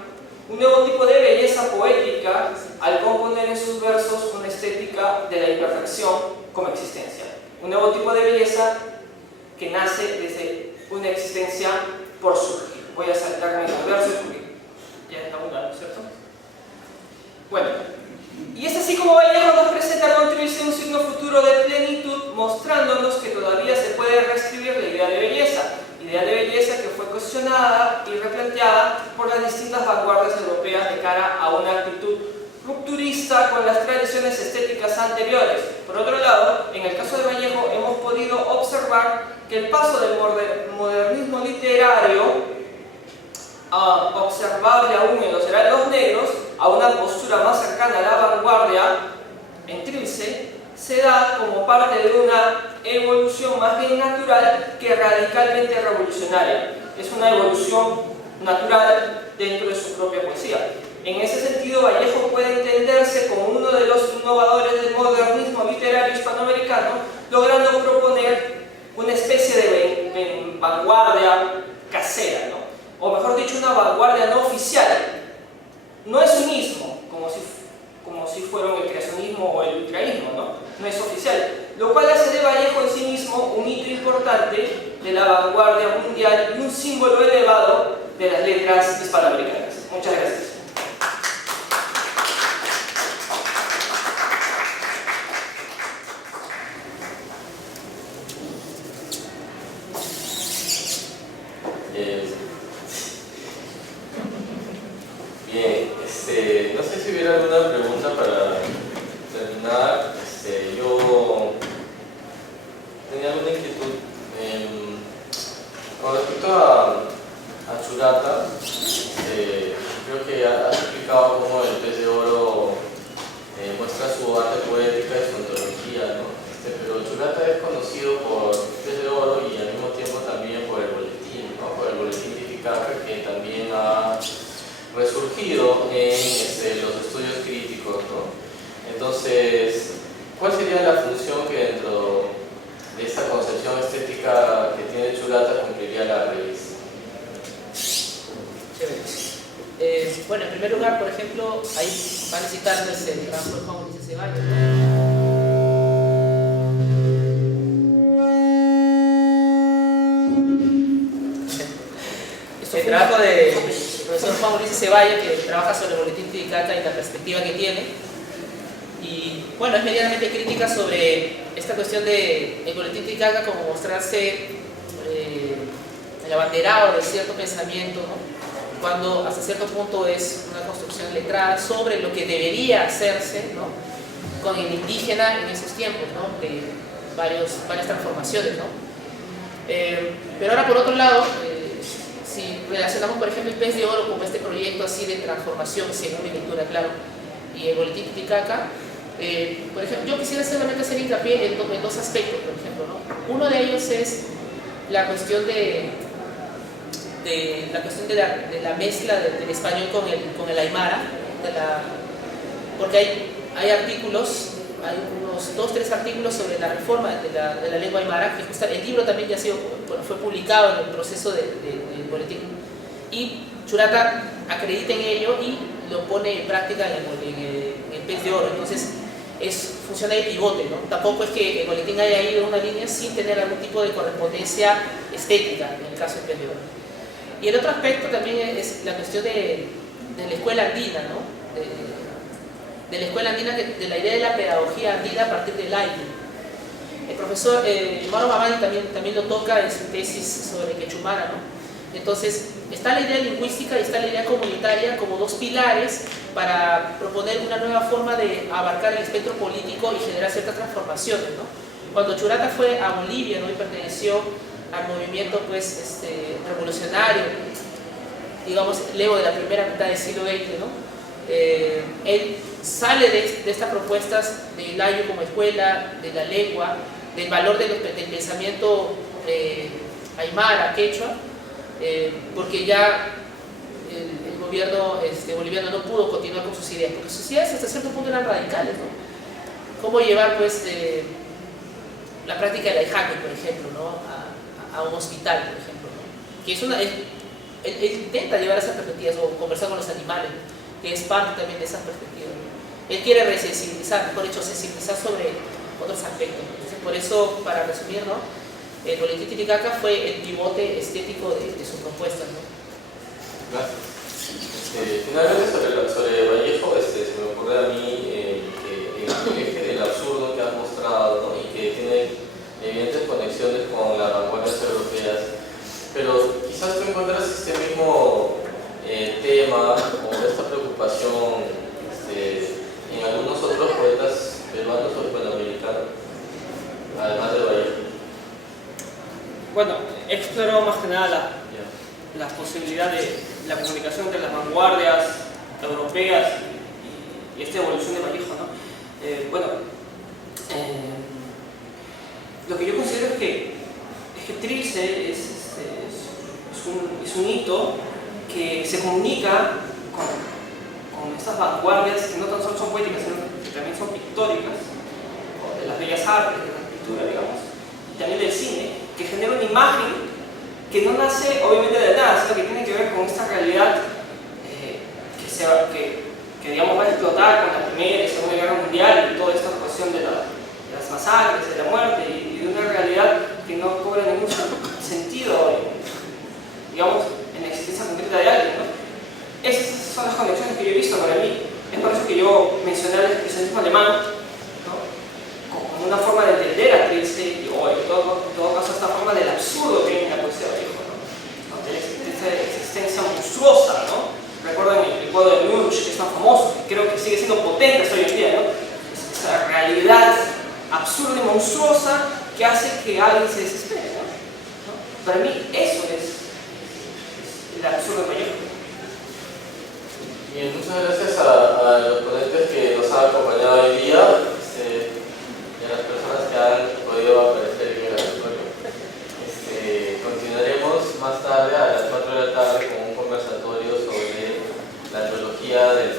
un nuevo tipo de belleza poética al componer en sus versos una estética de la imperfección como existencia. Un nuevo tipo de belleza que nace desde una existencia por surgir. Voy a saltarme los versos porque ya está una, ¿no es cierto? Bueno, y es así como Vallejo nos presenta con Trilce un signo futuro de plenitud, mostrándonos que todavía se puede reescribir la idea de belleza que fue cuestionada y replanteada por las distintas vanguardias europeas de cara a una actitud rupturista con las tradiciones estéticas anteriores. Por otro lado, en el caso de Vallejo hemos podido observar que el paso del modernismo literario, observable aún en los heraldos negros, a una postura más cercana a la vanguardia en Trilce, se da como parte de una evolución más bien natural que radicalmente revolucionaria. Es una evolución natural dentro de su propia poesía. En ese sentido, Vallejo puede entenderse como uno de los innovadores del modernismo literario hispanoamericano, logrando proponer una especie de vanguardia casera, ¿no? O mejor dicho, una vanguardia no oficial. No es un ismo, como si fueran el creacionismo o el ultraísmo, ¿no? No es oficial, lo cual hace de Vallejo en sí mismo un hito importante de la vanguardia mundial y un símbolo elevado de las letras hispanoamericanas. Muchas gracias. Bien, no sé si hubiera alguna pregunta para terminar. Yo tenía alguna inquietud con respecto a Churata. Creo que has explicado cómo el Pez de Oro muestra su arte poética y su ontología, ¿no? Pero Churata es conocido por Pez de Oro y al mismo tiempo también por el boletín, ¿no? Por el boletín Titicaca, que también ha resurgido en los estudios críticos, ¿no? Entonces, ¿cuál sería la función que dentro de esta concepción estética que tiene Churata cumpliría la revista? Bueno, en primer lugar, por ejemplo, ahí van a citar el gran Juan Ulises Ceballos, ¿no? El trabajo del profesor Juan Ulises Ceballos, que trabaja sobre el boletín Titicaca y la perspectiva que tiene. Y bueno, es medianamente crítica sobre esta cuestión de el boletín Titicaca como mostrarse el abanderado de cierto pensamiento, ¿no? Cuando hasta cierto punto es una construcción letrada sobre lo que debería hacerse, ¿no? Con el indígena en esos tiempos, ¿no? De varias transformaciones, ¿no? Pero ahora por otro lado, si relacionamos por ejemplo el Pez de Oro como este proyecto así de transformación, según mi lectura, claro, y el boletín Titicaca, por ejemplo, yo quisiera solamente hacer hincapié en dos aspectos, por ejemplo, ¿no? Uno de ellos es la cuestión de la mezcla del español con el aymara, porque hay artículos, hay unos 2 o 3 artículos sobre la reforma de la lengua aymara, que el libro también ya fue publicado en el proceso del boletín, y Churata acredita en ello y lo pone en práctica en el Pez de Oro. Entonces funciona de pivote, ¿no? Tampoco es que el boletín haya ido en una línea sin tener algún tipo de correspondencia estética en el caso del Pez de Oro. Y el otro aspecto también es la cuestión de la escuela andina, ¿no? De la escuela andina, de la idea de la pedagogía andina a partir del aire. El profesor Mauro Mamani también lo toca en su tesis sobre Quechumara, ¿no? Entonces, está la idea lingüística y está la idea comunitaria como 2 pilares para proponer una nueva forma de abarcar el espectro político y generar ciertas transformaciones, ¿no? Cuando Churata fue a Bolivia, ¿no? Y perteneció al movimiento pues, revolucionario, digamos, luego de la primera mitad del siglo XX, ¿no? Él sale de estas propuestas del ayo como escuela, de la lengua, del valor del pensamiento aymara, quechua, porque ya el gobierno boliviano no pudo continuar con sus ideas, porque sus ideas hasta cierto punto eran radicales, ¿no? Cómo llevar pues la práctica del hijaque, por ejemplo, ¿no? a un hospital, por ejemplo, ¿no? Que es él intenta llevar esas perspectivas o conversar con los animales, ¿no? Que es parte también de esas perspectivas, ¿no? Él quiere resensibilizar, mejor dicho, sensibilizar sobre otros aspectos, ¿no? Entonces, por eso, para resumir, ¿no? El boletín Titicaca fue el pivote estético de sus propuestas, ¿no? Gracias. Finalmente, sobre Vallejo, se me ocurre a mí que el eje del absurdo que has mostrado, ¿no? Y que tiene evidentes conexiones con las vanguardias europeas, pero quizás tú encuentras este mismo tema o esta preocupación en algunos otros poetas peruanos o hispanoamericanos, además de Vallejo. Bueno, exploró más que nada la posibilidad de la comunicación entre las vanguardias europeas y esta evolución de Vallejo, ¿no? Lo que yo considero es que Trilce es un hito que se comunica con estas vanguardias que no tan solo son poéticas, sino que también son pictóricas, de las bellas artes, de la pintura, digamos, y también del cine, que genera una imagen que no nace obviamente de nada, sino que tiene que ver con esta realidad que digamos va a explotar con la Primera y Segunda Guerra Mundial y toda esta cuestión de las masacres, de la muerte y de una realidad que no cobra ningún sentido, digamos, en la existencia concreta de alguien, ¿no? Esas son las conexiones que yo he visto para mí. Es por eso que yo mencioné al expresionismo alemán, ¿no? Como una forma de entender a Trilce, o en todo caso esta forma del absurdo que hay en la poesía de Vallejo, ¿no? De la existencia monstruosa, ¿no? Recuerden el cuadro de Munch, que es tan famoso, que creo que sigue siendo potente hasta hoy en día, ¿no? Esa realidad absurda y monstruosa que hace que alguien se desespere, ¿no? Para mí eso es el absurdo de Vallejo. Bien, muchas gracias a los ponentes que nos han acompañado hoy día y a las personas que han podido aparecer en el auditorio. Continuaremos más tarde a las 4 de la tarde con un conversatorio sobre la antología del